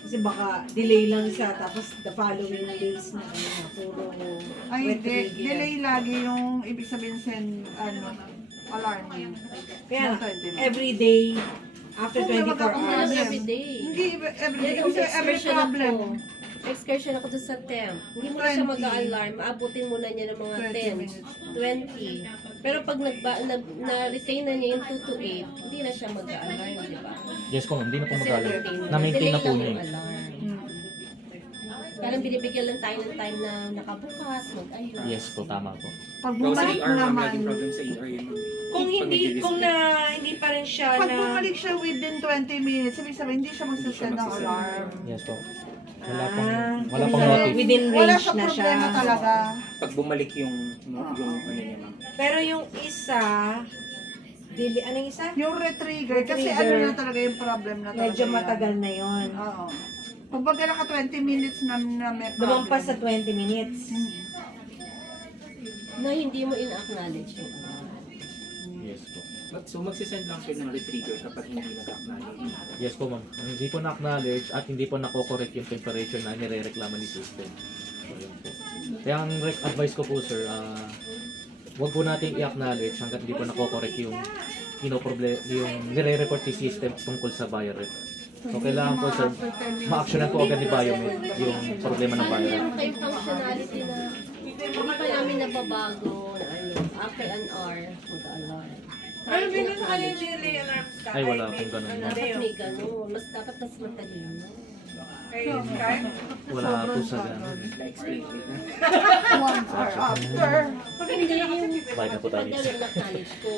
Kasi baka delay lang siya, tapos the following days na puro Ay, wet hindi. trigger. Delay lagi yung ibig sabihin alarm. Kaya Nasa delay. every day, after Kung may 24 Kung magkakaroon alam hours. every day. Hindi, every, Yan ang every excursion problem. ako. Excursion ako doon sa temp. Hindi mo na siya 20. mag-a-alarm. Aabutin mo na niya ng mga 20 10, minutes. 20. Pero pag na-retain na niya yung 2 to 8, hindi na siya mag-a-alarm, di ba? Yes po ma'am, hindi na po Kasi mag-alert. na-maintain Na-maintain na po Delay niya lang eh. yung alarm. Hmm. Parang binibigyan lang tayo ng time na nakabukas, mag-ayos. Yes po, tama po. Pag Pero sa bumalik ER, ma'am, naman, laging problem sa ER yun. ma'am. Kung Pag hindi, nag-display. kung na hindi pa rin siya pag na... bumalik siya within 20 minutes, ibig sabihin, hindi siya magsasend ng alarm. Yes po. Wala pong kung notif. within Wala range siya na siya. problema talaga. Pag bumalik yung ano niya, ma'am. Pero yung isa, ano yung isa? Yung retrigger, kasi Retrigger. ano na talaga yung problem na talaga. Medyo yan. matagal na yon. Oo. Pag baga naka 20 minutes na may problem. Lumampas sa 20 minutes. Na hindi mo in-acknowledge yung alarm. Yes po. So magsisend lang siya ng retrigger kapag hindi naka-acknowledge. Yes po ma'am. Hindi po na-acknowledge at hindi po nako-correct yung temperature na nire-reklama ni system. So yun po. Kaya ang advice ko po sir, wag po nating i-acknowledge hanggat hindi po nako-correct yung yung nire-report ni system tungkol sa BioRef. So kailangan po sir, ma-actionan po agad ni Biomed yung problema ng Sana BioRef. meron kayong functionality na hindi pa namin nababago na ano, after an hour, mag-alarm. Pero bilang sa kanya yung delay alarm ka. Ay, wala akong ganun, ma'am. Dapat may ganun. Dapat mas matalino. Wala po sa ganun. Na-explain it na. Once or after. Pag hindi yung Bye na po tayo. pag na-acknowledge ko.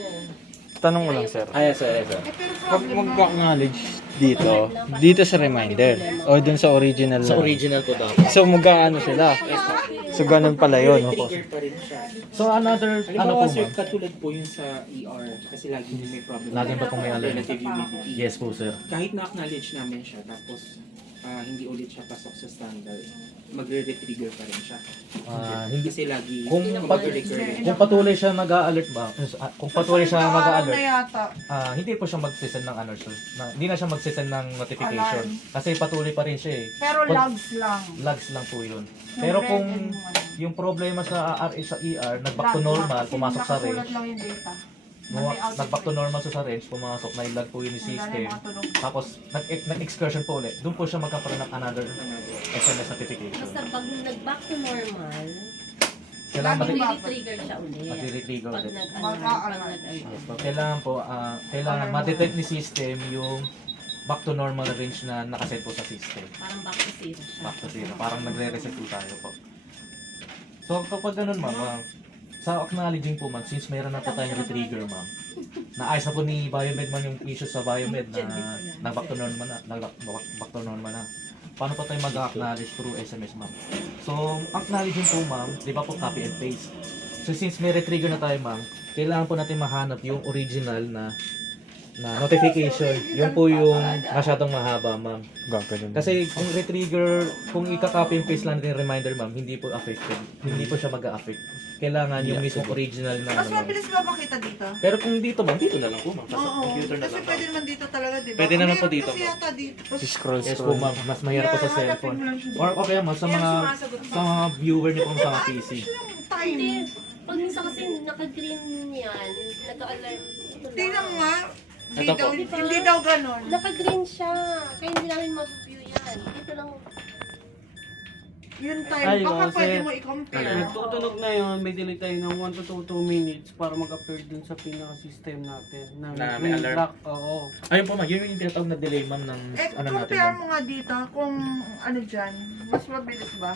Tanong ko lang sir. Ay, sir, sir. Pag mag-acknowledge dito sa reminder, o dun sa original Sa na. original po dapat. So mag-ano sila. So ganun pala yun. Trigger pa rin siya. So another, ano Halimbawa, po sir, ma'am? katulad po yun sa ER kasi lagi may problem. Lagi pa pong may alert. Relative humidity. Yes po sir. Kahit na-acknowledge namin siya, tapos hindi ulit siya pasok sa standard, magre-retrigger pa rin siya. Hindi Kasi lagi kung mag-recur. kung patuloy siya mag-a-alert ba? Kung patuloy siya Araw mag-a-alert, na yata. hindi po siya mag-send ng ano sir. Hindi na siya mag-send ng notification kasi patuloy pa rin siya eh. Pero logs lang. Logs lang po 'yun. Pero kung yung problema sa RH sa ER nag-back to normal, pumasok sa Nakasulat range, lang yung data. nag-back to normal sa range, pumasok na i-log po yun yung system. Tapos nag-excursion po ulit. Doon po siya magkakaroon ng another SMS notification. Basta pag nag-back to normal, Kailangan mag-trigger siya ulit. mag-retrigger Pag ulit. nag-alarm, pag nag-alarm. Yes, po. Kailangan po, kailangan ma-detect ni system yung back to normal range na nakaset po sa system. Parang back to zero siya. Back to zero. Parang nagre-reset po tayo po. So kapag ganun ma'am, sa acknowledging po ma'am, since meron na po tayong retrigger ma'am, naayos na po ni Biomed man yung issue sa Biomed na nag-back to normal na, back to normal na. Paano pa tayo mag-acknowledge through SMS ma'am? So, acknowledging po ma'am, di ba po copy and paste? So since may retrigger na tayo ma'am, kailangan po natin mahanap yung original na notification. Yun po yung masyadong mahaba ma'am. Gagawin. Kasi kung retrigger, kung ika-copy and paste lang natin yung reminder ma'am, hindi po affected. Hindi po siya mag-a-affect. Kailangan yung mismong original na Mas ano ma'am. mabilis ba makita dito? Pero kung dito ma'am, dito na lang po ma'am. Sa Oo. computer na Kasi lang pwede ma'am. naman dito talaga, di ba? Pwede naman po Meron dito, Kasi ma'am. yata dito. Scroll, Yes po scroll. ma'am, mas mahirap po sa Yeah, cellphone. hanapin mo lang siya. Or okay ma'am, sa mga viewer niyo po sa mga PC. Time. Hindi. Pag minsan kasi naka-green yan, naka-alarm. Tingnan mo nga. Hindi Ito po. daw, hindi daw ganun. Naka-green siya. Kaya hindi namin mag-view yan. Dito lang. Yung time, Ay, baka kasi- pwede mo i-compare. Nagtutunog na yun, may delay tayo ng 1 to 2 minutes para mag-appear dun sa pinaka-system natin. Na may green alert. block. Oo. Ayun po ma'am, yun yung tinatawag na delay ma'am ng Eh, ano natin compare ma'am. mo nga dito kung ano dyan. Mas mabilis ba?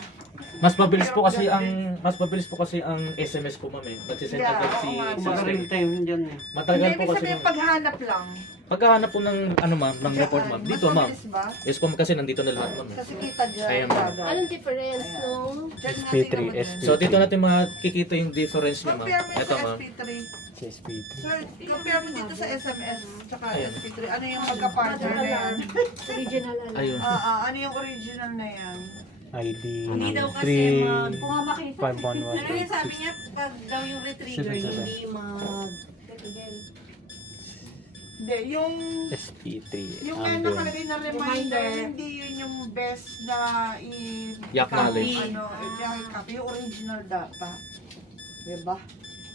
Mas mabilis po kasi ang SMS po, ma'am eh. Nagsisend Yeah, agad si oo nga. system. Real time dyan eh. Matagal Hindi, po ibig kasi. sabihin paghanap lang. Pagkahanap po ng ma'am, ng report ma'am. Mas Dito ma'am. mabilis ba? Yes po kasi nandito na lahat ma'am. Kasi kita dyan. Ayan, ma'am. agad. Anong difference nung Dyan nga SP3, tingnan mo dyan. SP3. So dito natin makikita yung difference niya ma'am. Compare mo Ito sa ma'am. SP3. Sa SP3. So, compare mo dito sa SMS tsaka Ayan. SP3. Ano yung magka-partner na yan? Original alarm. Ayun. Ano yung original na yan? ID Hindi daw kasi 3 Kung makita. 511. Ano yung sabi niya, pag daw yung retrigger, 77. hindi mag... Hindi, yung SP3. yung may Ambient. nakalagay na reminder, hindi yun yung best na I-acknowledge. i-copy. Yung original data. Diba?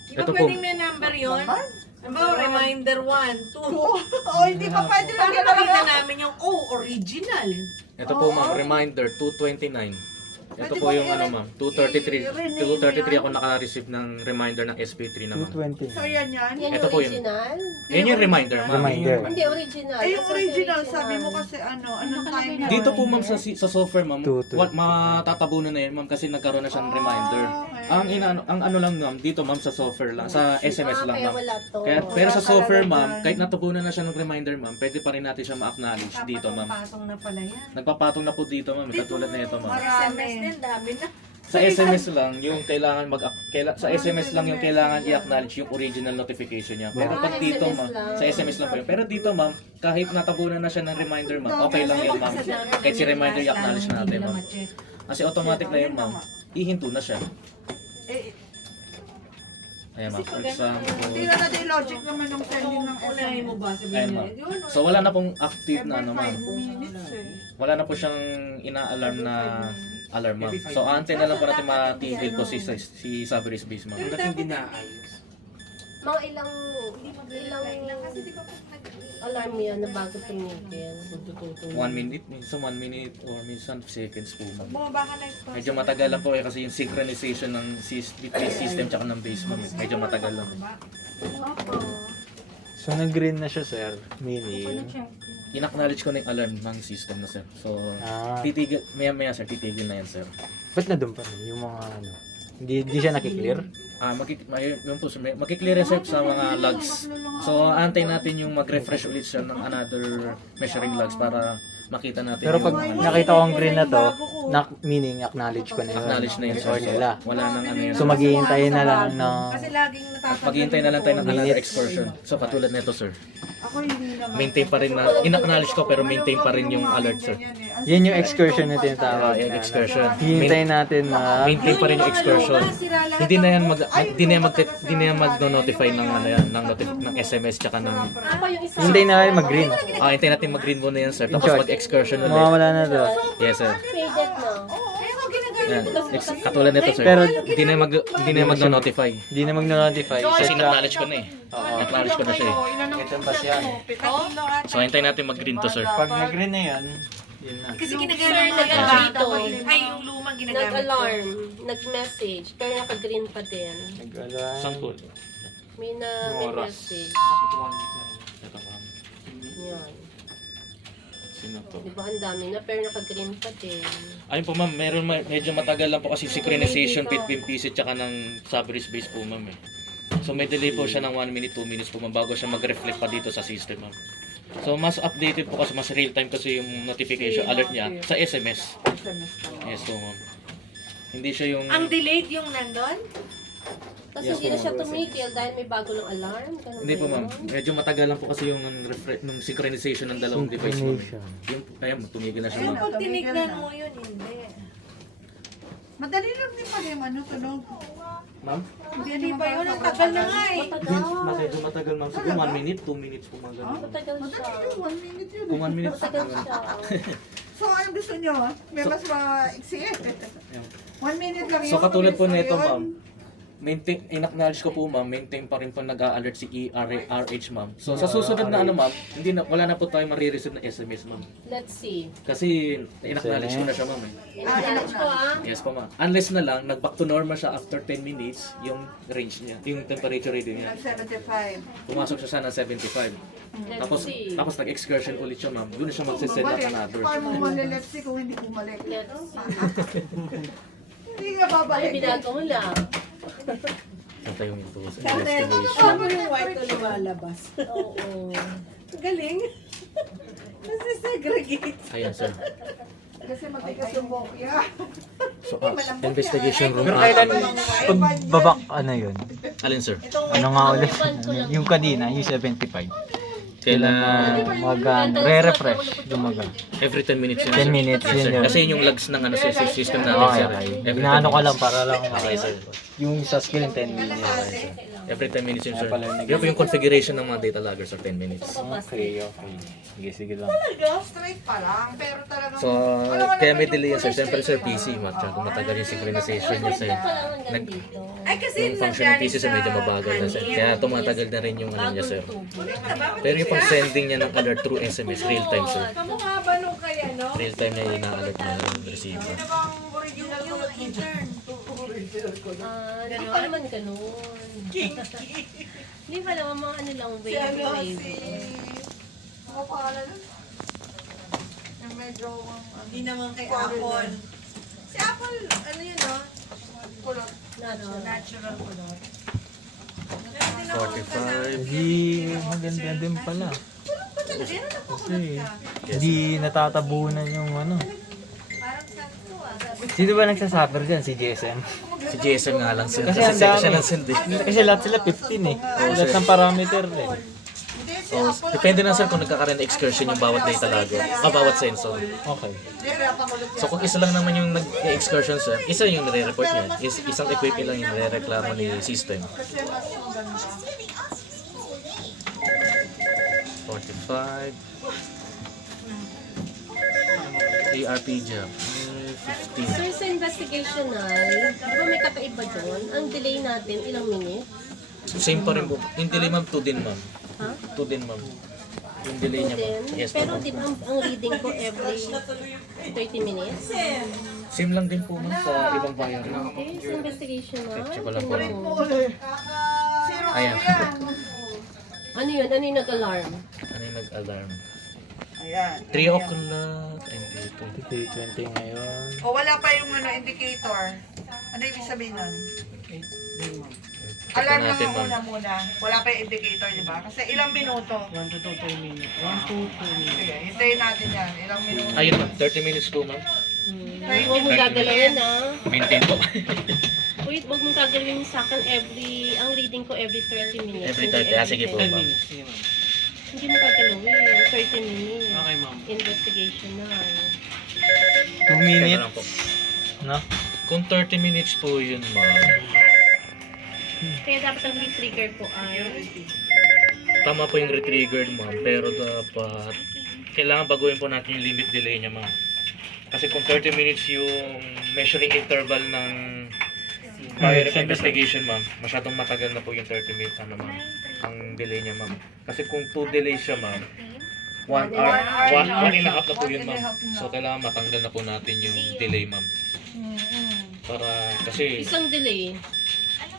Di ba Ito po. pwedeng may number yun? Naman? Ano ba, reminder 1, 2. Oh, hindi pa pwede lang Para makita namin yung, original. Ito po ma'am, reminder 229. Ito po yung ano ma'am, 233. 233 ako naka-receive ng reminder ng SP3 naman. 220. So, yan yan. yan Ito yung po yun. original? Yan yung reminder ma'am. Reminder. Hindi, original. Ay, yung Kasi original, sabi mo kasi anong time yun? Dito po ma'am sa software ma'am, 220. what matatabunan na yun ma'am kasi nagkaroon na siyang reminder. Okay. Ang ano lang ma'am, dito ma'am sa software lang, sa SMS lang Kaya ma'am. wala to. Kaya, pero sa Wala software talaga ma'am, dyan. kahit natubunan na siya ng reminder ma'am, pwede pa rin natin siya ma-acknowledge dito ma'am. Patong na pala yan. Nagpapatong na po dito ma'am, katulad na ito ma'am. SMS din, dami na. Sa SMS lang yung kailangan sa SMS lang yung kailangan i-acknowledge yung original notification niya. Pero pag dito SMS ma'am, lang. sa SMS lang po yun. Pero dito ma'am, kahit natabunan na siya ng reminder ma'am, okay lang yun ma'am. Kahit si reminder i-acknowledge natin ma'am. Kasi automatic na yun ma'am. Ihinto na siya. Eh, Ayan ma'am. For example, tingnan natin yung logic naman ng sending ng Unahin mo SMS. ba? ayan Sabihin ma'am. niya, yun, So wala na pong active na Every ano ma'am. 5 minutes eh. Wala na po siyang ina-alarm na alarm ma'am. So antay na lang po natin matigil po si Saberis Base ma'am. Ba't hindi naayos? Mga ilang alarm yan na bago tumigil. 1 minute, minsan 1 minute or minsan seconds po ma'am. Bumaba ka na ito. Medyo matagal lang po kasi yung synchronization ng between system tsaka ng base ma'am. Medyo matagal lang. So nag-green na siya sir, meaning In-acknowledge ko na yung alarm ng system na sir. So, titigil, maya sir, titigil na yan sir. ba't na doon pa rin yung mga ano? Hindi siya nakiklear? Yun po, sir, magkiklear sir sa mga logs. So, antay natin yung mag-refresh ulit siya ng another measuring logs para makita natin Pero yung pag ano. nakita ko ang green na to, meaning acknowledge ko na yun. Acknowledge na yun sir. Or So, nila. wala nang ano yun. So maghihintay na lang ng Kasi laging natatanggap. Maghihintay na lang tayo ng another Minutes. excursion. So, katulad nito sir. Ako hindi naman. Maintain pa rin na, in-acknowledge ko pero maintain pa rin yung alert sir. yun yung excursion na tinatawag. Yung excursion. Hihintay natin na Maintain pa rin yung excursion. Hindi na yan magno-notify ng ano yan, ng SMS tsaka ng Ako yung isa. hintay na natin mag-green. hintayin natin mag-green muna yan sir. Tapos short, mag-excursion ulit. Mawawala na to. Yes sir. Faded na. Yan. Katulad nito sir. Pero- hindi na magno-notify. Hindi na mag-notify. Kasi na-acknowledge ko na eh. Oo. Na-acknowledge ko na siya eh. Ito ba siya? So hintayin natin mag-green to sir. Pag nag-green na yan, yun na. Kasi Sir, ginagamit ko nag-dito. Ay, yung lumang ginagamit ko. Nag-alarm, nag-message, pero naka-green pa din. Saan po? May Oras. message. Ito ma'am. Yan. Sino to? Di ba ang dami na, pero naka-green pa din. Ayun po ma'am, medyo matagal lang po kasi synchronization between PC tsaka ng Saberis Base po ma'am eh. So may delay po siya ng 1 minute, 2 minutes po ma'am bago siya mag-reflect pa dito sa system ma'am. So mas updated po kasi mas real time kasi yung notification alert niya sa SMS. Yes po ma'am. Hindi siya yung Ang delayed yung nandun? Tapos Yes, hindi na po, siya ma'am. tumigil dahil may bago ng alarm. Ganun hindi ba po ma'am. yun? Medyo matagal lang po kasi yung nung synchronization ng dalawang device ma'am. Synchronization. Yung ayun, tumigil na siya Ayun, ma'am. Pag tinignan mo yun, hindi. Madali lang din pala yung tunog. Ma'am? Hindi ba yun? Ang tagal na nga eh. Matagal. Medyo matagal ma'am. Siguro 1 minute, 2 minutes po mga ganun. Matagal siya. Madali yung 1 minute yun. Kung 1 minute, Matagal siya. So, anong gusto nyo? May mas maiksi eh. 1 minute lang yun. So katulad po Gusto nito yun. ma'am, in-acknowledge ko po ma'am, maintain pa rin po nag-a-alert si RH ma'am. So sa susunod na ano ma'am, wala na po tayo marireceive na SMS ma'am. Let's see. Kasi in-acknowledge ko na siya ma'am eh. Acknowledge ko ah. Yes po ma'am. Unless na lang, nag-back to normal siya after 10 minutes, yung range niya, yung temperature reading niya. Nag-75. Pumasok siya sana 75. Let's see. Tapos nag-excursion ulit siya ma'am. Doon na siya magsisend ng another. Paano mo maliletsi kung hindi bumalik? Let's see. Ay, babalik. binago mo lang. Ito yung ito sa Ano investigation. yung white na lumalabas? Oo. Galing. Nasi-segregate. Ayan, sir. Kasi matigas yung bokya. So, investigation room. Pero kailan pagbabak ano yun? Alin, sir? Ano nga ulit? Yung kanina, yung 75. Kailan? Re-refresh, gumaga. Every 10 minutes yun. 10 minutes Yes, yun sir. yun. Kasi yun yung lags ng ano, sa system natin, Okay, sir. okay. Every 10 Inaano ko minutes. lang para lang Okay, sir. yung sa skill 10 minutes. Every 10 minutes yun, sir. Kaya pala Yun po yung configuration ng mga data loggers or 10 minutes. Okay, okay. Sige, sige lang. Straight pa lang, pero talagang... So, kaya may delay yan, sir. Siyempre, sir, PC, masyado matagal yung synchronization niya, sir. Hanggang dito. Ay, kasi Yung function ng PC, sir, medyo mabagal na, sir. Kaya tumatagal na rin yung ano niya, sir. Pero yung pang sending niya ng alert through SMS, real time, sir. kamukha ba nung kaya, no? Real time niya yung ina-alert na ng receiver. original ko ng intern. Hindi pa naman ganun. Hindi pa naman mga ano lang, Si ano, wave. si... Ano pangalan nun? Yung medyo... Hindi naman kay Foreigner. Apple. Si Apple, ano yun, no? Kulot. Natural color. 45. Hindi maganda din pala. Kasi, Kasi hindi natatabunan yung ano. parang sakto ah. Sino ba nagsasuffer dyan? Si JSM? Si Jason nga lang, sir. Kasi Kasi ang second dami. siya ng send, eh. Kasi lahat sila 15 eh. Lahat ng parameter eh. Hindi, si Oh, Apple. depende na, sir, kung nagkakaroon ng excursion yung bawat data logger. Bawat sensor. Okay. Hindi, kaya pakulot So kung isa lang naman yung nag-excursion, sir, isa yung nire-report niya. Isang equipment lang yung nire-reklamo ni system. Kasi mas maganda. 45. ARP job. 15. So sa investigational, di ba may kakaiba doon? Ang delay natin, ilang minute? Same pa rin po. Yung delay, ma'am, 2 din, ma'am. Ha? 2 din, ma'am. Yung delay niya, ma'am. Then, Yes, pero ma'am. di ba ang reading ko every 30 minutes? Same lang din po, ma'am, sa ibang bayan. Okay, sa investigational. Check ko lang po. Zero Ayan. yan. Ano yun? Ano yung nag-alarm? Ano yung nag-alarm? Ayan. 3 o'clock. Ay, hindi. 20 ngayon. O wala pa yung ano, indicator. Ano ibig sabihin nun? Check Alarm natin, lang ma'am. muna. Wala pa yung indicator, di ba? Kasi ilang minuto? 1 to 2 minutes. 1 to 2 minutes. Sige, hintayin natin yan. Ilang minuto? Ayun, ma'am. 30 minutes po, ma'am. Huwag mong gagalawin ah. Maintain po. Wait, huwag mong gagalawin sa akin ang reading ko every 30 minutes. Every hindi 30. Ah, sige po, 10. 10 ma'am. minutes. Sige, ma'am. Hindi mo gagalawin. 30 minutes. Okay, ma'am. Investigational. 2 Teka minutes. lang po. No? Kung 30 minutes po yun, ma'am. Kaya dapat ang re-trigger ko ay... Tama po yung retriggered, ma'am. Pero dapat kailangan baguhin po natin yung limit delay niya, ma'am. Kasi kung 30 minutes yung measuring interval ng virus investigation, ma'am, masyadong matagal na po yung 30 minutes, ano, ma'am, ang delay niya, ma'am. Kasi kung 2 delay siya, ma'am, 1 hour, 1 and a half na po yun, ma'am. So, kailangan matanggal na po natin yung delay, ma'am. Para, kasi, Isang delay.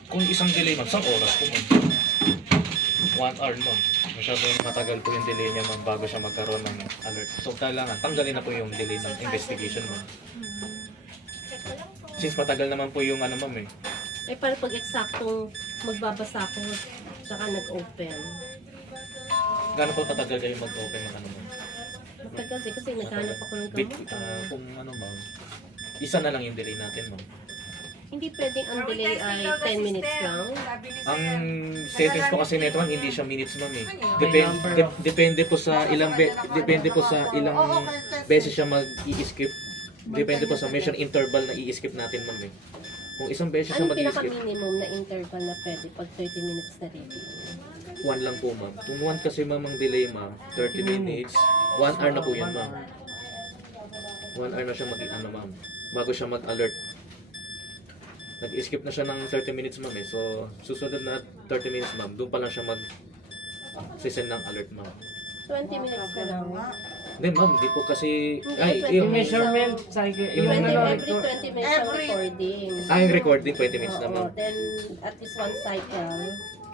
kung isang delay, ma'am, isang oras po, ma'am. 1 hour, ma'am. Masyadong matagal po yung delay niya, ma'am, bago siya magkaroon ng alert. So, kailangan, tanggalin na po yung delay ng investigation, ma'am. Since matagal naman po yung ano, ma'am, eh. Ay para pag eksaktong magbabasa ko, tsaka nag-open. Gano'n po katagal kayo mag-open ng ano, ma'am? Matagal eh, kasi naghanap ako ng Bit, gamot. kung ano, ma'am, isa na lang yung delay natin, ma'am. Hindi pwedeng ang delay ay 10 minutes lang. Ang settings po kasi nito, ma'am, hindi siya minutes, ma'am, eh. Depende po sa ilang depende po sa ilang beses siya mag-i-skip. Depende po sa mission interval na i-skip natin, ma'am, eh. Kung isang beses siya Anong mag-i-skip, pinaka-minimum na interval na pwede pag 30 minutes na reading? 1 lang po, ma'am. Kung 1 kasi, ma'am, ang delay, ma'am, 30 minutes, 1 hour na po yun, ma'am. 1 hour na siya ano, ma'am, bago siya mag-alert. Nag-skip na siya ng 30 minutes, ma'am, eh. So, susunod na 30 minutes, ma'am, doon pa lang siya mag-send ng alert, ma'am. 20 minutes na lang. Hindi, ma'am, di po kasi... Hindi, Ay, 20 yung Measurement, cycle, yung 20, ano, every 20 minutes ang recording. yung recording, 20 minutes na, Oo, ma'am. then at least one cycle.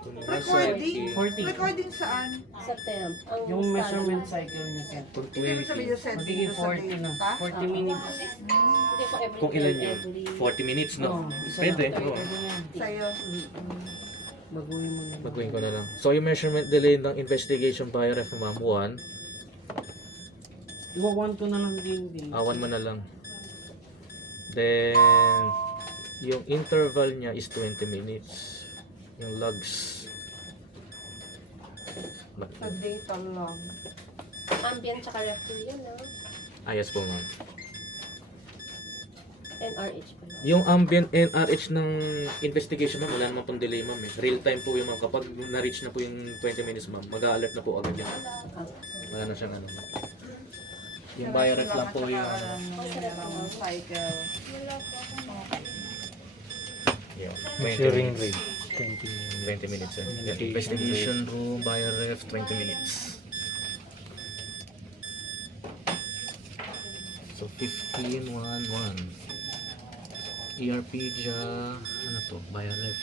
Recording? 40. Recording saan? Sa temp. Ang Yung standard. measurement cycle niya sir. Hindi mo sabihin yung set Magiging dito sa 40 na. data? 40 minutes. Hindi ko every Kung ilan time, yun? every... 40 minutes, no? Oo, isa Pwede, lang. oo. Pwede yan. Sa'yo. Baguhin mo na. Baguhin ko na lang. So, yung measurement delay ng investigation by ref, ma'am, 1. Iwawan ko na lang din. Awan mo na lang. Then, yung interval niya is 20 minutes. Yung logs. Sa data lang. Ambient tsaka referee yan, ah. Yes po, ma'am. NRH pala. Yung ambient NRH ng investigation, ma'am, wala naman pong delay, ma'am. Real time po yung ma'am. Kapag na-reach na po yung 20 minutes, ma'am, mag-alert na po agad yan. Wala na siyang ano. Yung buyer ref lang po yung Cycle. yeah, 20 Measuring minutes. rate. 20 minutes, sir. Yan, investigation room, buyer ref, 20 minutes. So, 15, 1, 1. ERP dya, ano to, buyer ref.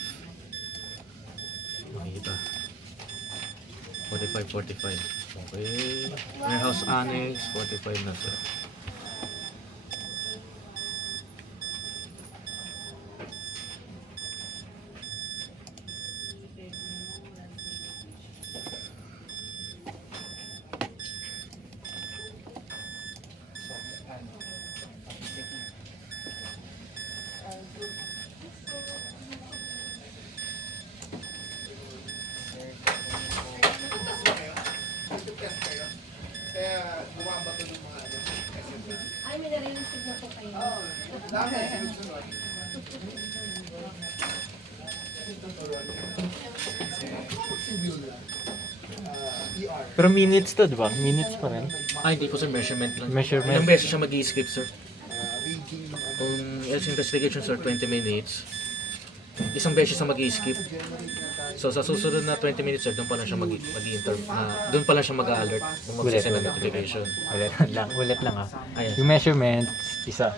Makita. 45, 45. Okay. Warehouse annex, 45 na, sir. Ay, may nare-receive na po kayo. Pero minutes to, di ba? Minutes pa rin. Hindi po, sir, measurement lang. Measurement. Ilang beses siya mag-i-skip, sir? Kung else investigation, sir, 20 minutes. Isang beses siya mag-i-skip. So sa susunod na 20 minutes, sir, doon pa lang siya doon pa lang siya mag-alert kung magsisend ng notification. Ulit lang ah. Ayan. Yung measurement, isa.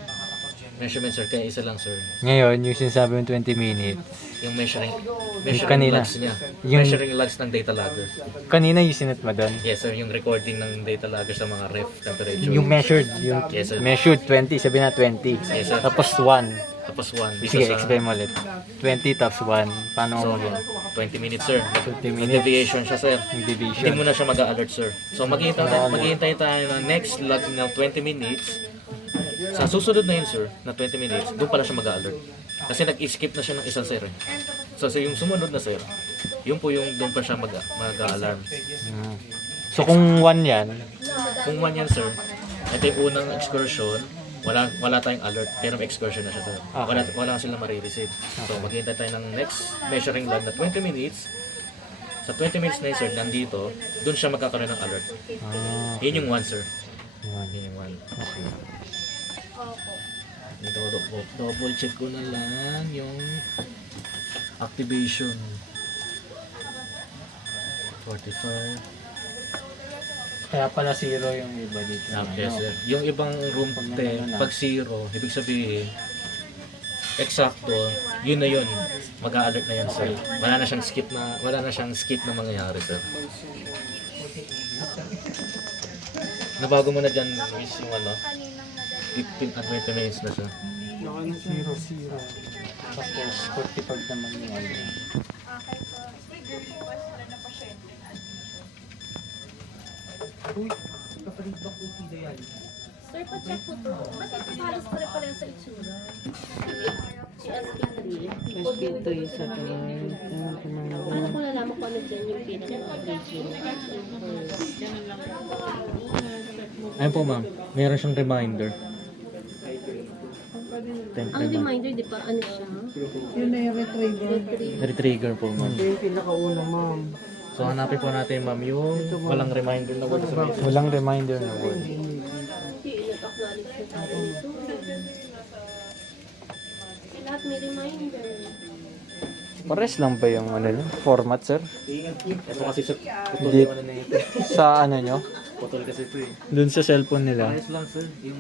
Measurement, sir, kaya isa lang, sir. Ngayon, yung sinasabi yung 20 minutes. Yung measuring kanina. logs niya. Yung- Measuring logs ng data logger. Kanina yung sinat mo doon. Yes, sir, yung recording ng data logger sa mga ref temperature. Yung measured, yung Yes, sir. measured 20, sabi na 20. Yes, sir. Tapos 1. Tapos 1. Sige, explain mo ulit. 20 tapos 1. Paano So, mo mag 20 minutes, sir. 20 minutes. Deviation siya, sir. yung Hindi division? mo na siya mag-alert, sir. So maghihintay tayo ng next log ng 20 minutes. Sa susunod na yun, sir, na 20 minutes, doon pala siya mag-alert. Kasi nag-skip na siya ng isang, sir. So yung sumunod na, sir, yun po yung doon pa siya mag-alarm. So kung 1 yan, Kung 1 yan, sir, ito yung unang excursion, wala tayong alert, pero may excursion na siya, sir. Wala silang marireceive. So maghihintay tayo ng next measuring log na 20 minutes. Sa 20 minutes na yun, sir, nandito, doon siya magkakaroon ng alert. Yun yung 1, sir. Yun yung 1. Ito, double check ko na lang yung activation. 45. kaya pala 0 yung iba dito. Yes, sir. Yung ibang room 10, pag 0, ibig sabihin, eksakto, yun na yun. Mag-a-alert na yan, sir. Wala na siyang skip na mangyayari, sir. Nabago mo na dyan, Luis, yung 15 at 20 minutes na siya. 0. Tapos 45 naman yung ano. Sir, pa-check po to. Ba't ito halos pare-pareho sa itsura? Si SP3. SP3 sa Paano ko nalaman kung ano dyan yung pinaka-average yun? Ayun po, ma'am. Meron siyang reminder. Ang reminder, di ba, ano siya? Yun na yung retriever. Retrigger po, ma'am. yung pinakauna, ma'am. So, hanapin po natin, ma'am, yung walang reminder na word sa message. Walang reminder na word. Hindi, nag-acknowledge na tayo ito. Kasi lahat may reminder. Pares lang ba yung ano nyo? Format, sir? Ito kasi sa putol Di- yung ano na ito. Sa ano nyo? Putol kasi ito eh. Dun sa cellphone nila. Ayos lang, sir. Yung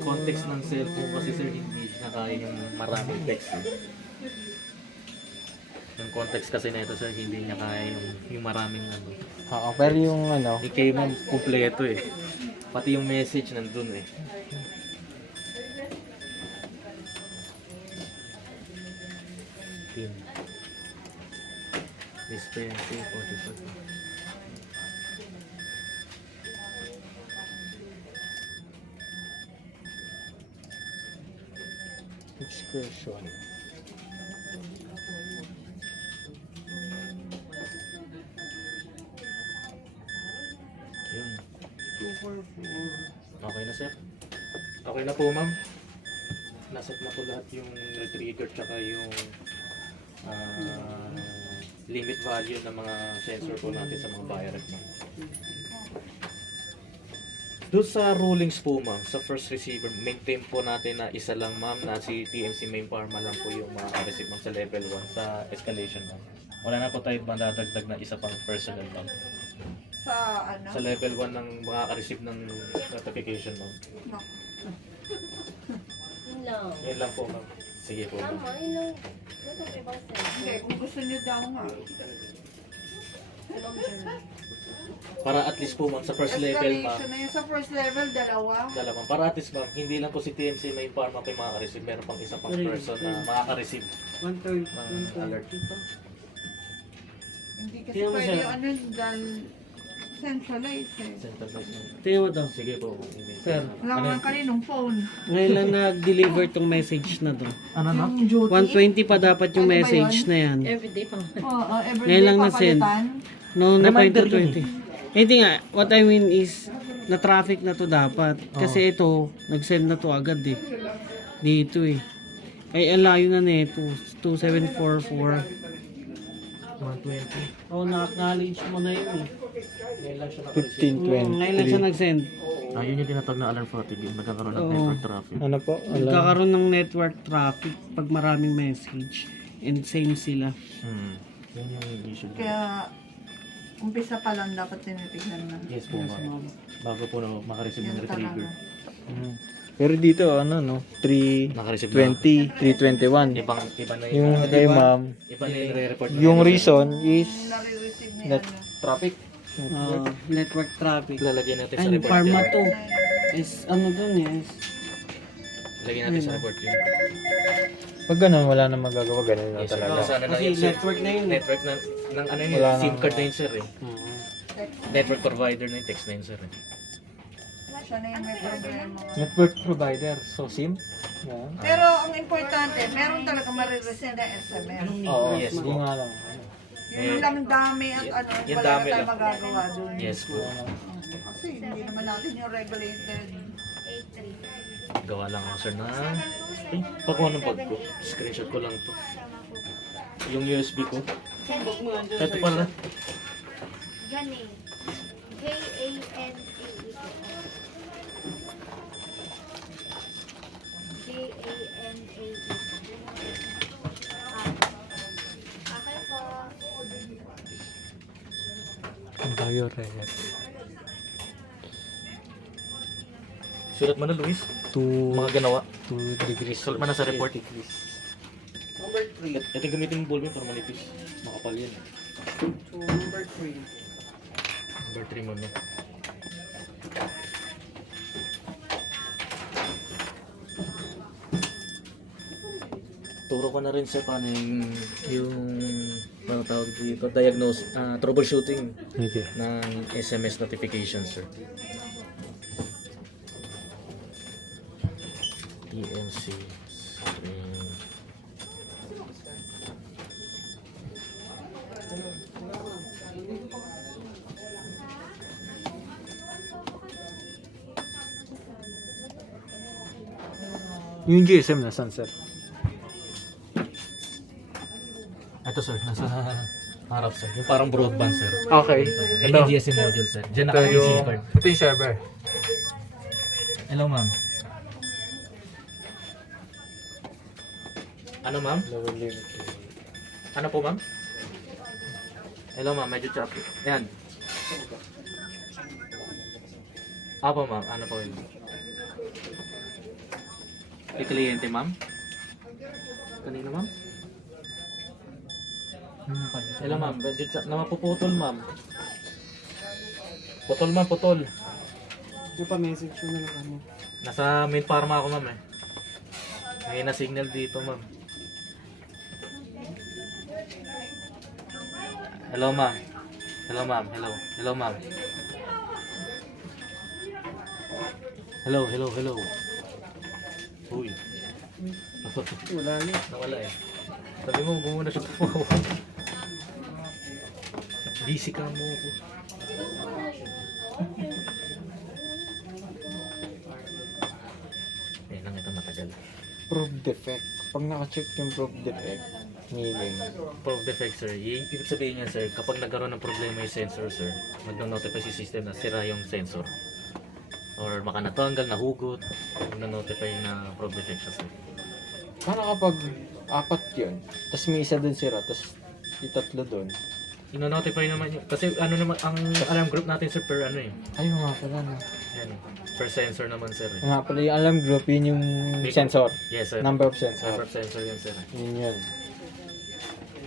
context ng cellphone kasi, sir, hindi na kaya yung maraming text eh. Yung context kasi na ito sir, hindi niya kaya yung maraming ano. Oo, pero yung ano, Yung kay ma'am, kumpleto eh. Pati yung message nandun eh. Pin. Dispensing, 45. excursion. Yun. Okay na sir. Okay na po ma'am. Naset na po lahat yung trigger tsaka yung limit value ng mga sensor po natin sa mga buyer rep ma'am. Doon sa rulings po ma'am, sa first receiver, maintain po natin na isa lang ma'am na si TMC Main Pharma lang po yung makaka-receive ma'am sa level 1 sa escalation ma'am. Wala na po tayo madadagdag na isa pang personal ma'am. Sa ano? Sa level 1 ng makaka-receive ng notification ma'am. No. Yun lang. Yan lang po ma'am. Sige po ma'am. Tama, yun lang. Ano ba ibang sense? Hindi, kung gusto niyo daw nga. Para at least po ma'am sa first level ma'am. Escalation na yun. Sa first level, dalawa. Dalawa. Para at least ma'am, hindi lang po si TMC Main Pharma po yung makaka-receive. Meron pang isa pang person na makaka-receive 1/3. ng alert. Hindi kasi Tingnan mo, pwede sir. yung ano dahil centralized eh. Centralized ma'am. Tingnan mo daw. Sige po. Sir, Wala ko lang kaninong phone. ngayon lang nag-deliver tong message na to. Ano na? Yung duty. 120 pa dapat yung Ano ba message yun? na yan. Everyday pa. Oo, everyday Ngayon lang na-send. papalitan. No, na Reminder 2020. Hindi nga, what I mean is, na traffic na to dapat. Kasi ito, nag-send na to agad eh. Dito eh. Ay, ang layo na nito. 2744. 120. Oh, na-acknowledge mo na yun eh. Ngayon lang siya naka-receive. Ngayon lang siya nag-send. Yun yung tinatawag na alarm fatigue. Nagkakaroon ng Oo. network traffic. Ano po? Nagkakaroon ng network traffic pag maraming message. And same sila. Yun yung issue. Kaya, umpisa pa lang dapat tinitignan na. Yes po ma'am. Bago po na makareceive ng Yan retriever. talaga. Pero dito, ano, no? Nakareceive na. 320, 321. Iba na Yung kay ma'am, Iba na yung nire-report. yung reason is Yung nare-receive niya net ano. traffic. Network traffic. Lalagyan natin sa And report. Pharma yun. 2 is ano dun yes. Lagyan natin sa report yun. Pag ganun, wala na magagawa, ganun na Yes, sir. talaga. Sana lang Kasi yun, sir. network na yun eh. Network na, ng ano yun, Wala SIM na- card na yun sir eh. Network provider na yung text na yun sir eh. Siya na yung may problema. Network provider, so SIM? Yeah. Pero ang importante, meron talaga marireceive na SMS. Oo, Yes, hindi po. nga lang. Yung lang dami at ano, Yung wala na dami tayo lang. magagawa dun. Yes po. Kasi hindi naman natin yung regulated. Gawa lang ako sir na... Ay, pakuha ng bag ko. Screenshot ko lang to. Yung USB ko. Ito pala. Gani. K-A-N-A-E. K-A-N-A-E. Okay po. Bioret. Sulat mo na Luis. 2 Mga ganawa. degrees. Sulat mo na sa report. Number 3. Ito gamitin yung ballpen para manipis. Makapal yan. Number 3. Number 3 mo na. Turo ko na rin sa paano yung ano tawag dito, troubleshooting Okay. ng SMS notification, sir. TMC stream. Yung GSM na saan, sir? Ito sir, nasa harap sir. Yung parang broadband sir. Okay. Yan Ito. yung GSM module sir. Diyan Ito nakalagay yung, SIM card. ito yung server. Hello ma'am. Ano ma'am? Lower limit. Ano po ma'am? Hello ma'am, medyo choppy. Yan. Apo ma'am, ano po yun? May kliyente ma'am? Kanina ma'am? Hello ma'am, budget check na mapuputol ma'am. Putol ma'am, putol. Yung pa-message ko na lang kami. Nasa main farma ako ma'am eh. May na signal dito ma'am. Hello ma'am. Hello ma'am, hello. Hello ma'am. Hello, hello, hello. Uy. Wala niya. Nawala eh. Sabi mo, huwag mo na siya tumawa. Busy ka mo ako. Eh, lang ito matagal. Proof defect. Pag naka-check yung proof defect, meaning, Proof defect, sir. Ibig sabihin niya, sir, kapag nagkaroon ng problema yung sensor, sir, magno-notify si system na sira yung sensor. Or baka natanggal, nahugot, magno-notify na proof defect siya, sir. paano kapag apat yun, tapos may isa dun sira, tapos itatlo dun? Ino-notify naman yun. Kasi ano naman, ang alarm group natin, sir, per ano eh. Ayun nga pala na. Yan, per sensor naman, sir. Eh. Nga pala yung alarm group, yun yung sensor. Yes, sir. Number of sensor. Number of sensor yun, sir. Yun yun.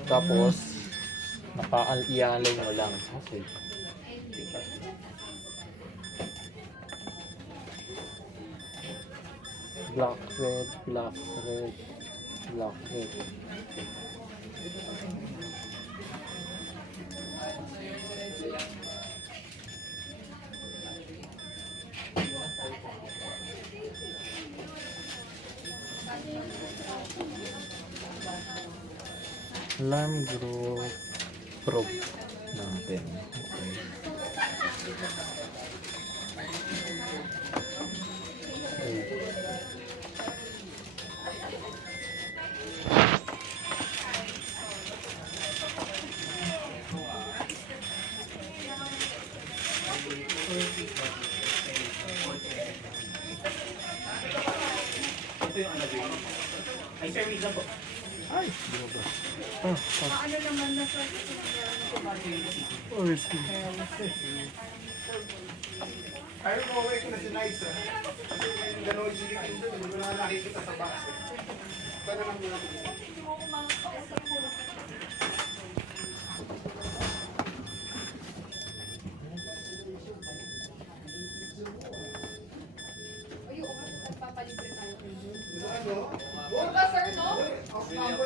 Tapos, naka-ialay mo lang. Okay. Black, red, black, red, black, red. Alarm group probe natin. Okay.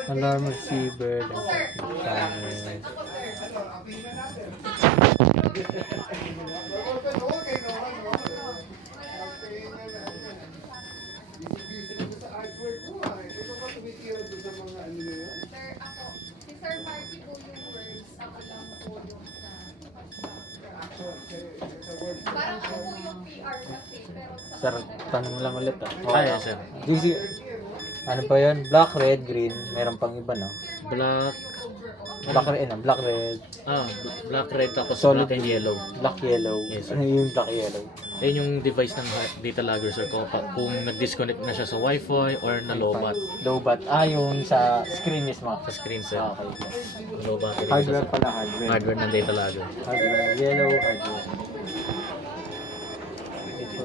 Alarm receiver, channel. Si Sir Marky po yung words, ako lang po yung parang ako po yung PR kasi, pero sa Sir, tanong lang ulit ah. Ah, yes, sir. GC, ano pa yun? Black, red, green. Meron pang iba, no? Black, Black, red, black, red, black, red, tapos Solid black and yellow. black, yellow. Yes, sir. Ano yung black, yellow? Ayun yung device ng data logger, sir, kung nag-disconnect na siya sa Wi-Fi or na low-bat Low-bat. Ah, yung sa screen mismo. sa screen, sir. Ah, okay. Low battery. Hardware Sa pala, hardware. hardware ng data logger. Hardware, yellow, hardware. Ito,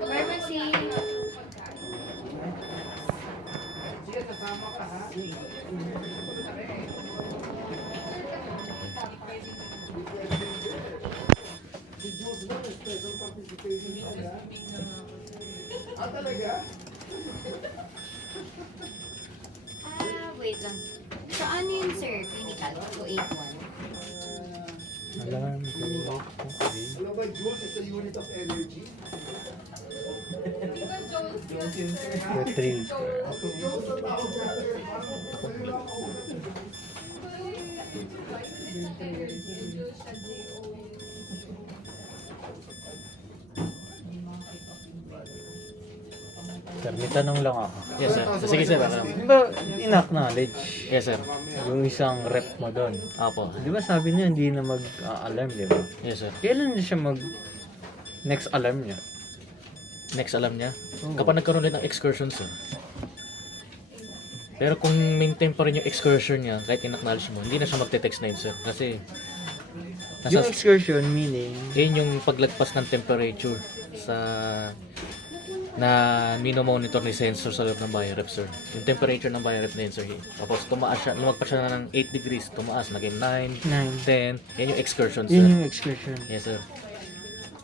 Pharmacy. Wait lang. So, ano yun, sir? Clinical 281. alarm, group, okay. Retrieve. Sir, may tanong lang ako. Yes, sir. Sige, sir. Di ba, in-acknowledge Yes, sir. yung isang rep mo doon? Apo. Di ba sabi niya hindi na mag-alarm, di ba? Yes, sir. Kailan niya siya next alarm niya? Next alam niya. Kapag nagkaroon ulit ng excursion, sir. Pero kung maintain pa rin yung excursion niya, kahit in-acknowledge mo, hindi na siya magte-text na yun, sir. Kasi, Yung excursion meaning, yun yung paglagpas ng temperature sa na mino-monitor ni sensor sa loob ng BioRep, sir. Yung temperature ng BioRep na yun, sir. Tapos tumaas siya, lumagpas siya ng 8 degrees, tumaas, naging 9, 10. Yan yung excursion, sir. Yun yung excursion. Yes, sir.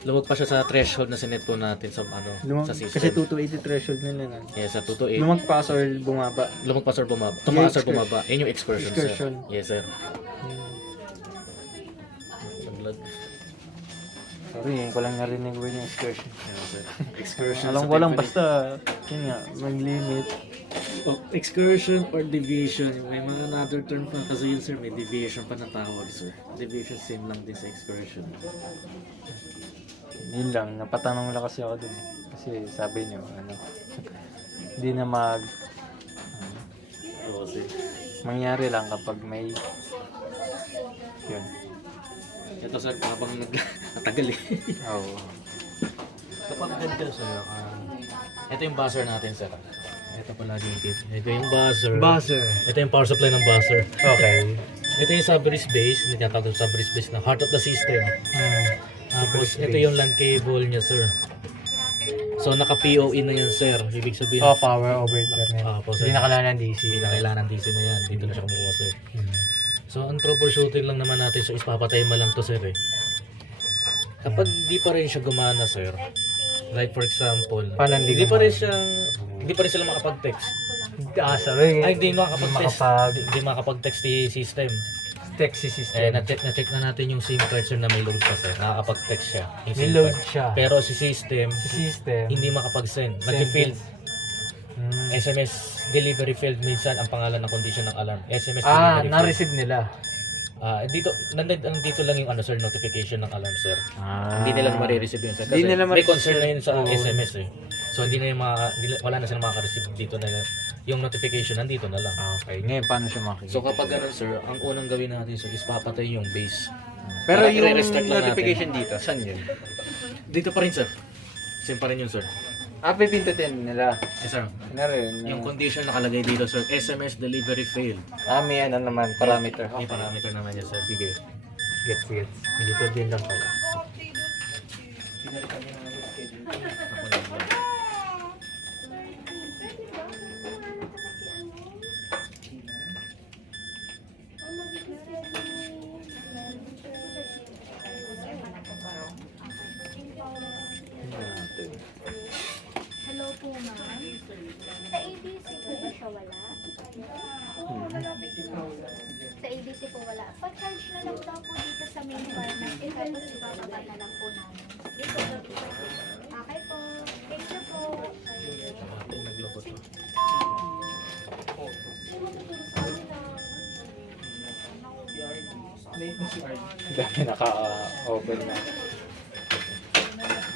Lumagpas siya sa threshold na sinet po natin sa sa system. Kasi 2 to 80 threshold nila na. Yes, sa 2 to 8. Lumagpas or bumaba. Lumagpas or bumaba. Tumaas or Excursion. bumaba. Yan yung excursion, Excursion. sir. Yes, sir. Naglag. Sorry, yun ko lang narinig word yung excursion. Yes, sir. Excursion Alam sa ko lang temperature. basta, yun nga, mag-limit. Oh, excursion or deviation. May mga another term pa kasi yun, sir. May deviation pa na tawag, sir. Deviation same lang din sa excursion. Yun lang, napatanong lang kasi ako dun. Kasi sabi niyo, ano, hindi na Oo, sir. mangyari lang kapag may, yun. Ito, sir, habang natagal eh. Oo. Kapag ganito, sir, ito yung buzzer natin, sir. Ito pala yung kit. Ito yung buzzer. Buzzer. Ito yung power supply ng buzzer. Okay. Ito yung sub-breeze base. Hindi tinatawag sa sub-breeze base na heart of the system. Tapos, ito yung LAN cable niya, sir. So, naka-POE na yan, sir. Ibig sabihin, Oh, power over Ethernet. po, sir. Hindi na kailangan ng DC. Hindi na kailangan ng DC na yan. Dito na siya kumukuha, sir. So, ang troubleshooting lang naman natin, so ispapatay mo lang to, sir, eh. Kapag di pa rin siya gumana, sir, like for example, Paano hindi hindi pa rin gumana? siyang, hindi pa rin sila makapag-text. Sorry. Ay, hindi makapag-text. Makapag- Hindi makapag-text si system. Texi system. Na-check na natin yung SIM card, sir, na may load pa, sir. Nakakapag-text siya. Yung SIM May load card. siya. Pero si system, System. hindi makapag-send. Send Nag-failed. Hmm. SMS delivery failed minsan ang pangalan ng condition ng alarm. SMS delivery failed. Na-receive nila. Dito nandito lang yung sir, notification ng alarm, sir. Ah. Hindi nila ma-receive yun, sir. Kasi Hindi nila may ma-receive. concern na yun sa Oo. SMS eh. So hindi na yung wala na sila makaka-receive dito na yung notification nandito na lang. Okay, ngayon paano siya makikita? So kapag ganun, sir, ang unang gawin natin, sir, is papatay yung base. Pero Para yung i-restart lang notification dito, saan yun? Dito pa rin, sir. Same pa rin yun, sir. Pipindutin nila. Yes, sir. Narin. Yung condition nakalagay dito, sir, SMS delivery failed. May ano naman, parameter. May parameter naman yan, sir. Sige. Gets. Dito din lang pala. Hello po, ma'am. Sa ABC po ba siya wala? Sa ABC po wala. Pa-charge na lang daw po dito sa main pharmacy. Tapos ibababa na lang po namin. Okay po. Thank you po. Naglabot to. Dami naka-open na.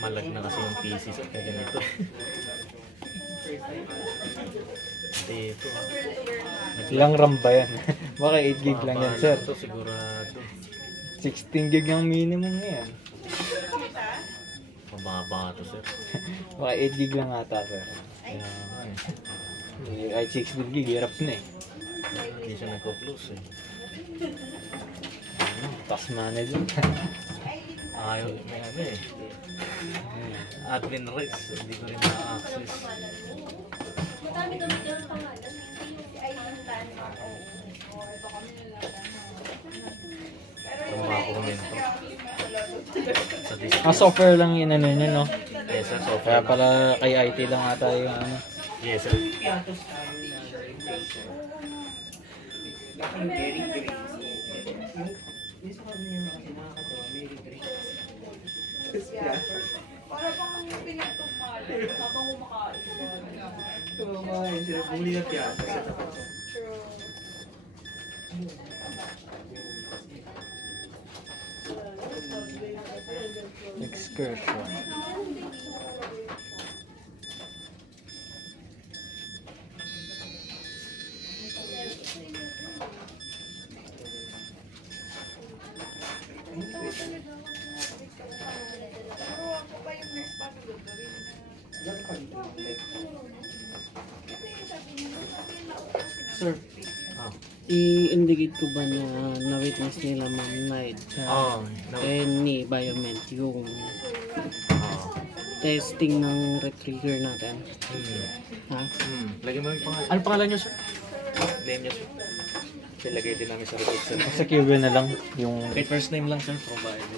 Malag na kasi yung PC, sir. Kaya ganito. Dito. Ilang RAM ba yan? Baka 8 gig lang yan, sir. Ito sigurado. 16 gig ang minimum yan. Mababa to, sir. Baka 8 gig lang ata, sir. Kaya nga eh. Ay, 16 gig, hirap na eh. Hindi siya nagko-close eh. Task manager. Ayaw, may ano eh. Admin rights, hindi ko rin na-access. Ito mga komento. Sa Discord. Software lang yun ano yun, no? Yes, sir, software. Kaya pala kay IT lang ata yung ano. Yes, sir. Para bang pinagtugmal habang kumakain. Excursion. Sir. I-indicate ko ba na na-witness nila Ma'am Night sa No. any environment yung testing ng retrigger natin. Ha? Lagyan mo yung pangalan. Ano pangalan nyo, sir? Name nyo, sir. Ilagay din namin sa report, sir. Sa QB na lang yung... Kahit first name lang, sir, provided.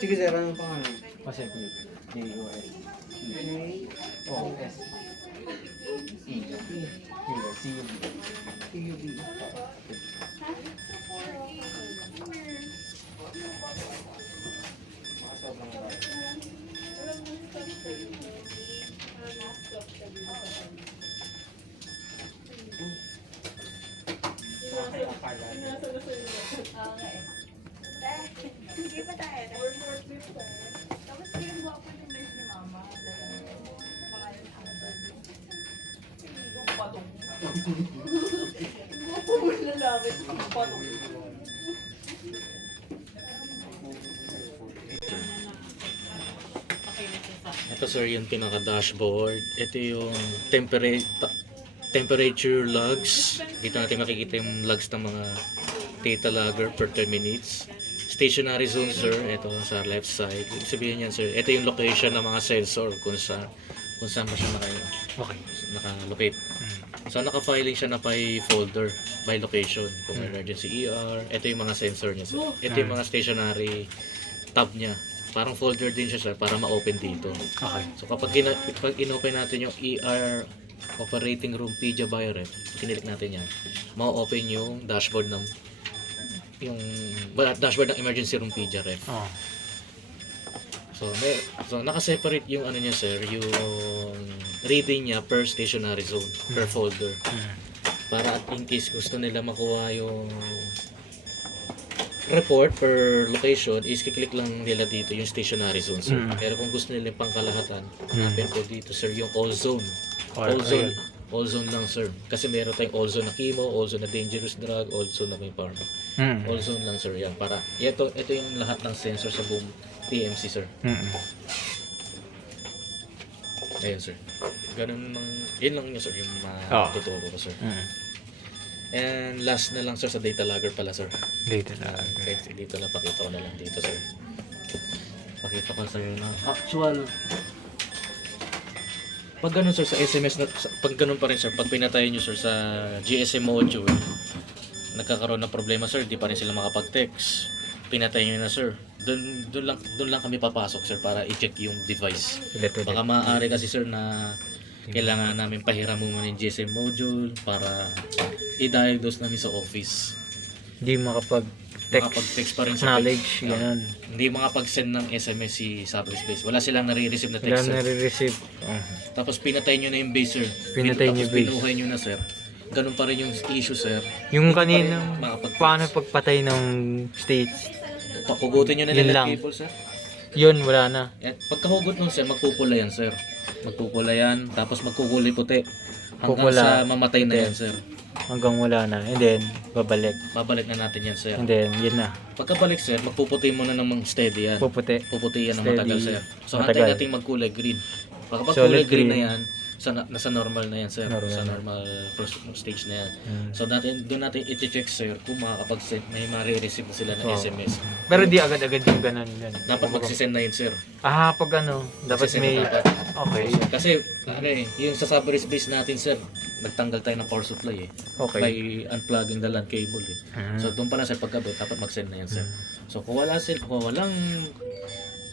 Sige sir, anong pangalan? Kasi J-U-S. O-S. C-U-B. Hindi pa tayo. Tapos ginagawa ko yung nurse ni mama. Ito, sir, yung pinaka-dashboard. Ito yung temperature logs. Dito natin makikita yung logs ng mga data logger per 10 minutes. Stationary zone, sir. Ito sa left side. Ibig sabihin yan, sir. Ito yung location ng mga sensor kung saan ba siya naka-locate. So, naka-filing siya na by folder, by location. Kung emergency ER. Ito yung mga sensor niya, sir. Ito yung mga stationary tab niya. Parang folder din siya, sir, para ma-open dito. Okay. So, kapag in-open natin yung ER operating room PIDIA BioRep, kinilik natin yan, ma-open yung dashboard ng dashboard ng emergency room PIDIA rep. Oh. So naka-separate yung ano niya, sir, yung reading niya per stationary zone, per folder. Para at in case gusto nila makuha yung report per location, is kiklik lang nila dito yung stationary zone, sir. Pero kung gusto nila yung pangkalahatan, hanapin po dito, sir, yung all zone. All zone lang, sir. Kasi meron tayong all zone na chemo, all zone na dangerous drug, all zone na may pharma. All zone lang, sir, yan. Para, ito yung lahat ng sensor sa buong TMC, sir. Ayun, sir. Ganun lang, yun lang yun, sir, yung matuturo ko, sir. And last na lang, sir, sa data logger pala, sir. Data na. Okay, dito lang, pakita ko na lang dito, sir. Pakita ko, sir, na actual. Pag ganun, sir, sa SMS, pag ganun pa rin, sir, pag pinatay nyo, sir, sa GSM module, nagkakaroon ng problema, sir, di pa rin sila makapag-text. Pinatay nyo na, sir. Doon lang kami papasok, sir, para i-check yung device. Baka maaari kasi, sir, na kailangan namin pahiram muna yung GSM module para i-diagnose namin sa office. Hindi Makapag-text pa rin sa knowledge, ganun. Hindi makapag-send ng SMS si Sabres Base. Wala silang nare-receive na text, Wala sir. nare-receive. Tapos pinatay nyo na yung base, sir. Pinatay nyo yung base. Tapos pinuhay nyo na, sir. Ganun pa rin yung issue, sir. Yung Hindi pa rin kaninang, makapag-text. paano pagpatay ng states? Pakugutin nyo na Yun nila lang. cable, sir. Yun, wala na. At pagkahugot nun, sir, magpupula yan, sir. Magpupula yan, tapos magkukulay puti. Hanggang Pupula. sa mamatay na yan, sir. Hanggang wala na. And then, babalik. Babalik na natin yan, sir. And then, yun na. Pagkabalik, sir, magpuputi muna ng steady yan. Puputi. Puputi yan ng Steady. matagal, sir. So, Matagal. hantayin natin magkulay green. Kapag Solid kulay green na green. yan, nasa normal na yan, sir. Normal. Sa normal stage na yan. So, doon natin i-check, sir, kung makakapag-send, may ma-receive na sila ng Oo. SMS. Pero di agad-agad yung ganun. Dapat magsisend na yun, sir. Pag ano, dapat Magsisend may... na dapat. Okay. Kasi, yung sa Sabres base natin, sir, nagtanggal tayo ng power supply, eh. Okay. By unplugging the LAN cable, eh. So, doon pa lang, sir, pagkabot, dapat mag-send na yan, sir. So, kung walang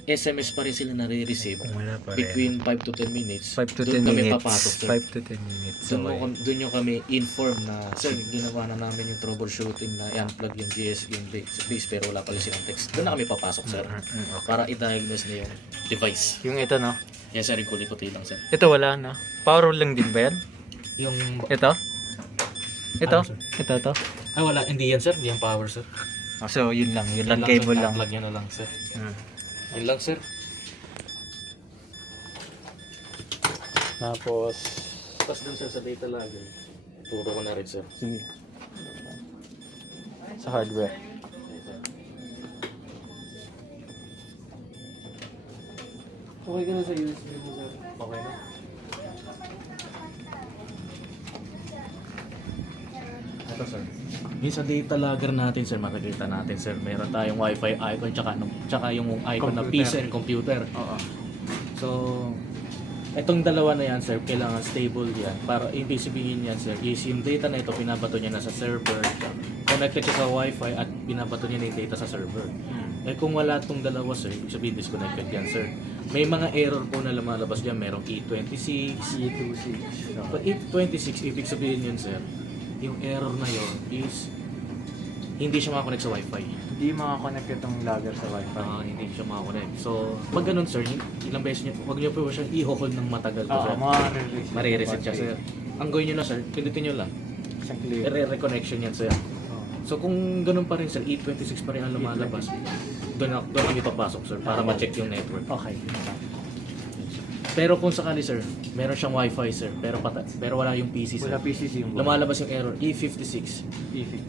SMS pa rin sila nare-receive, Kung wala pa rin. between 5 to 10 minutes, 5 to 10 doon kami minutes. papasok, sir. 5 to 10 minutes. Okay. Doon nyo kami inform na, sir, ginawa na namin yung troubleshooting na i-unplug yung yung base pero wala pala silang text. Doon na kami papasok, sir. Okay. Para i-diagnose na yung device. Yung ito, no? Yan, sir, yung kulay-puti lang, sir. Ito wala, no? Power lang din ba yan? Yung... Ito? Ito? Ano, sir? Ito? Ay, wala. Hindi yan, sir. Hindi yan power, sir. So, yun lang. Yun lang, Sir. cable lang. Unplug nyo na lang, sir. Yun lang, sir. Tapos, Tapos dun, sir, sa data logger, turo ko na rin, sir. sige. Sa hardware. Okay ka na sa USB mo, sir. Okay na. Ito, sir. Yung sa data logger natin sir, makikita natin sir, meron tayong wifi icon tsaka yung icon na Computer. PC and computer. Oo. So, etong dalawa na yan sir, kailangan stable yan. Para ibig sabihin yan sir, is yung data na ito, pinabato niya na sa server, connected siya sa wifi at binabato niya na yung data sa server. Eh kung wala itong dalawa sir, ibig sabihin disconnected yan sir. May mga error po na lumalabas dyan, merong E26, E26. But E26, ibig sabihin yun sir, yung error na yun is hindi siya makakonect sa wifi. Hindi makakonect itong logger sa wifi. Hindi siya makakonect. So, pag ganun sir, ilang beses niyo, huwag niyo po siya i-hold ng matagal po Oo, sir. Marireset siya sir. Ang gawin niyo na sir, pindutin niyo lang. Isang clear. I-reconnection yan sir. So kung ganun pa rin sir, E26 pa rin ang lumalabas, doon kami papasok sir, para ma-check yung network. Okay. Pero kung sakali sir, meron siyang wifi sir, pero wala yung PC sir. Wala PCC yung Lumalabas yung error, E56.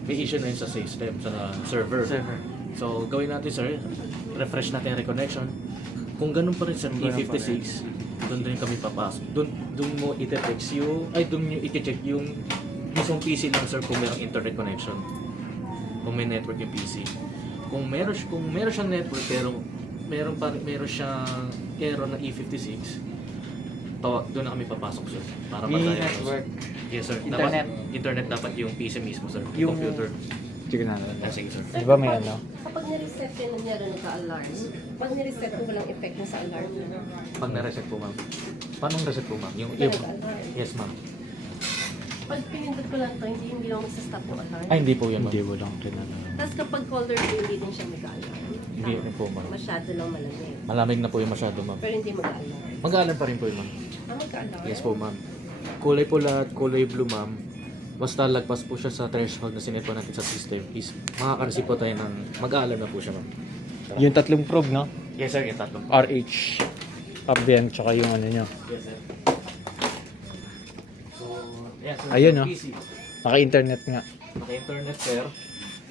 May issue na yun sa system, sa server. Server. So, gawin natin sir, refresh natin yung reconnection. Kung ganun pa rin sir, Kung ganun pa E56, doon din kami papasok. Doon mo ite-text doon nyo ite-check yung mismong PC lang sir kung merong internet connection. Kung may network yung PC. Kung meron siyang network pero meron siyang error na E56, doon na kami papasok sir para mag-diagnose. network. Yes sir. Internet. Internet dapat yung PC mismo sir, Yung- computer. Sige na. Sige sir. Di ba may ano? Kapag nireset yun, nangyari nagka-alarm. Pag nireset mo, walang effect na sa alarm. Pag na-reset po ma'am. Paano reset po ma'am? Yung Nag-alarm. yes ma'am. Pag pinindot ko lang ito, hindi mo magsa-stop yung alarm. Ay hindi po yan ma'am. Hindi mo lang kinala. Tapos kapag caller ko, hindi din siya mag-alarm. Hindi rin po ma'am. Masyado lang malamig. Malamig na po yung masyado ma'am. Pero hindi mag-alarm. Mag-aalam pa rin po yun ma'am. Magka-alarm? Yes po ma'am. Kulay pula at kulay blue ma'am. Basta lagpas po siya sa threshold na sineto natin sa system is makaka-receive po tayo ng mag-aalam na po siya ma'am. Yung tatlong probe, no? Yes sir, yung tatlong. RH, Abden, tsaka yung ano nyo. Yes sir. So, yeah sir. Ayun, no? PC. Naka-internet nga. Naka-internet sir.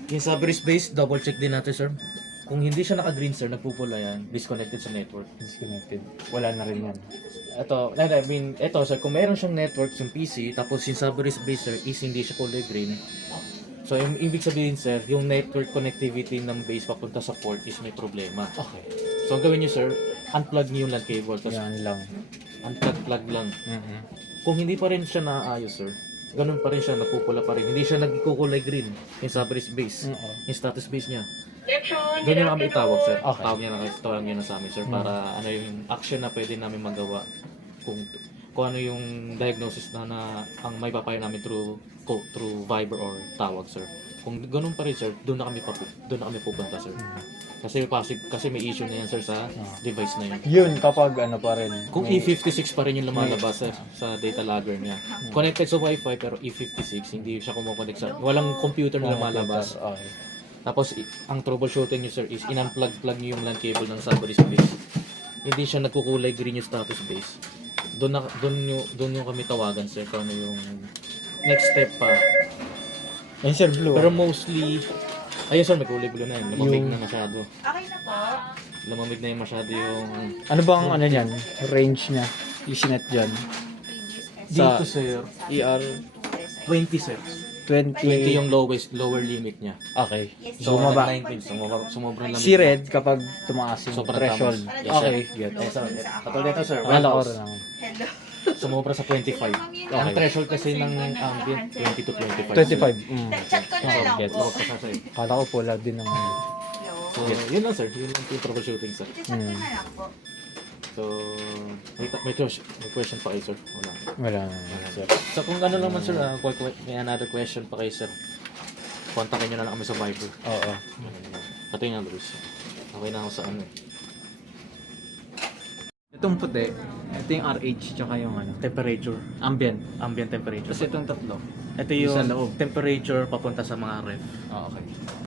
Yung sa base, double check din natin sir. Kung hindi siya naka-green sir, nagpupula yan, disconnected sa network. Disconnected. Wala na rin yan. Ito sir, kung meron siyang network yung PC, tapos yung Cerberus base sir is hindi siya kulay green. So yung ibig sabihin sir, yung network connectivity ng base papunta sa port is may problema. Okay. So ang gawin niyo sir, unplug niyo yung LAN cable, tapos Yan lang. unplug lang. Mm-hmm. Kung hindi pa rin siya naayos sir, ganun pa rin siya, napupula pa rin. Hindi siya nagkukulay green, yung Cerberus base, yung status base niya. Doon niyo na kami itawag sir. Okay. Tawag niyo na sa amin sir para ano yung action na pwede namin magawa kung ano yung diagnosis na ang may papayo namin through Viber or tawag sir. Kung ganun pa rin sir, doon na kami pupunta sir. Kasi may issue na yan sir sa device na yun. Yun, kapag ano pa rin. Kung E56 pa rin yung lumalabas sir, sa data logger niya. Connected sa Wi-Fi pero E56, hindi siya kumukonect sa walang computer na lumalabas. Okay. Tapos ang troubleshooting nyo sir is in-unplug nyo yung LAN cable ng Cerberus base. Hindi siya nagkukulay green yung status base. Doon yung kami tawagan sir kung ano yung next step pa. Ayun sir, blue. Pero mostly, ayun sir, may kulay blue na yun. Lumamig Yung- na masyado. Okay na po. Lumamig na yung masyado yung... Ano bang ano niyan? Range niya? Isinet dyan? Dito sir, ER 20 sir. 20. 20 yung lower limit niya. Okay. So, Bumaba. 19, sumobra lang. Si red kapag tumaas yung Sobrang threshold. tamas. Yes, sir. Okay, get. Eh, sir, katulad nito sir, Wala well, oras lang. Hello. sumobra sa 25. Ang Okay. threshold kasi ng ambient, 20 to 25. 25. Chat ko na lang Get. po. Kala ko pula din ng... So, yun lang sir, yun lang yung troubleshooting sir. Chat ko na lang po. So, may question pa kayo sir? Wala. Wala na, sir. So, kung ano naman sir, may another question pa kayo sir, kontakin nyo na lang kami sa Viber. Oo. Pati nga Luis. Okay na ako sa ano eh. Itong puti, ito yung RH tsaka yung ano, Temperature. ambient. Ambient temperature. Tapos itong tatlo. Ito Sa yung loob. temperature papunta sa mga ref. Okay.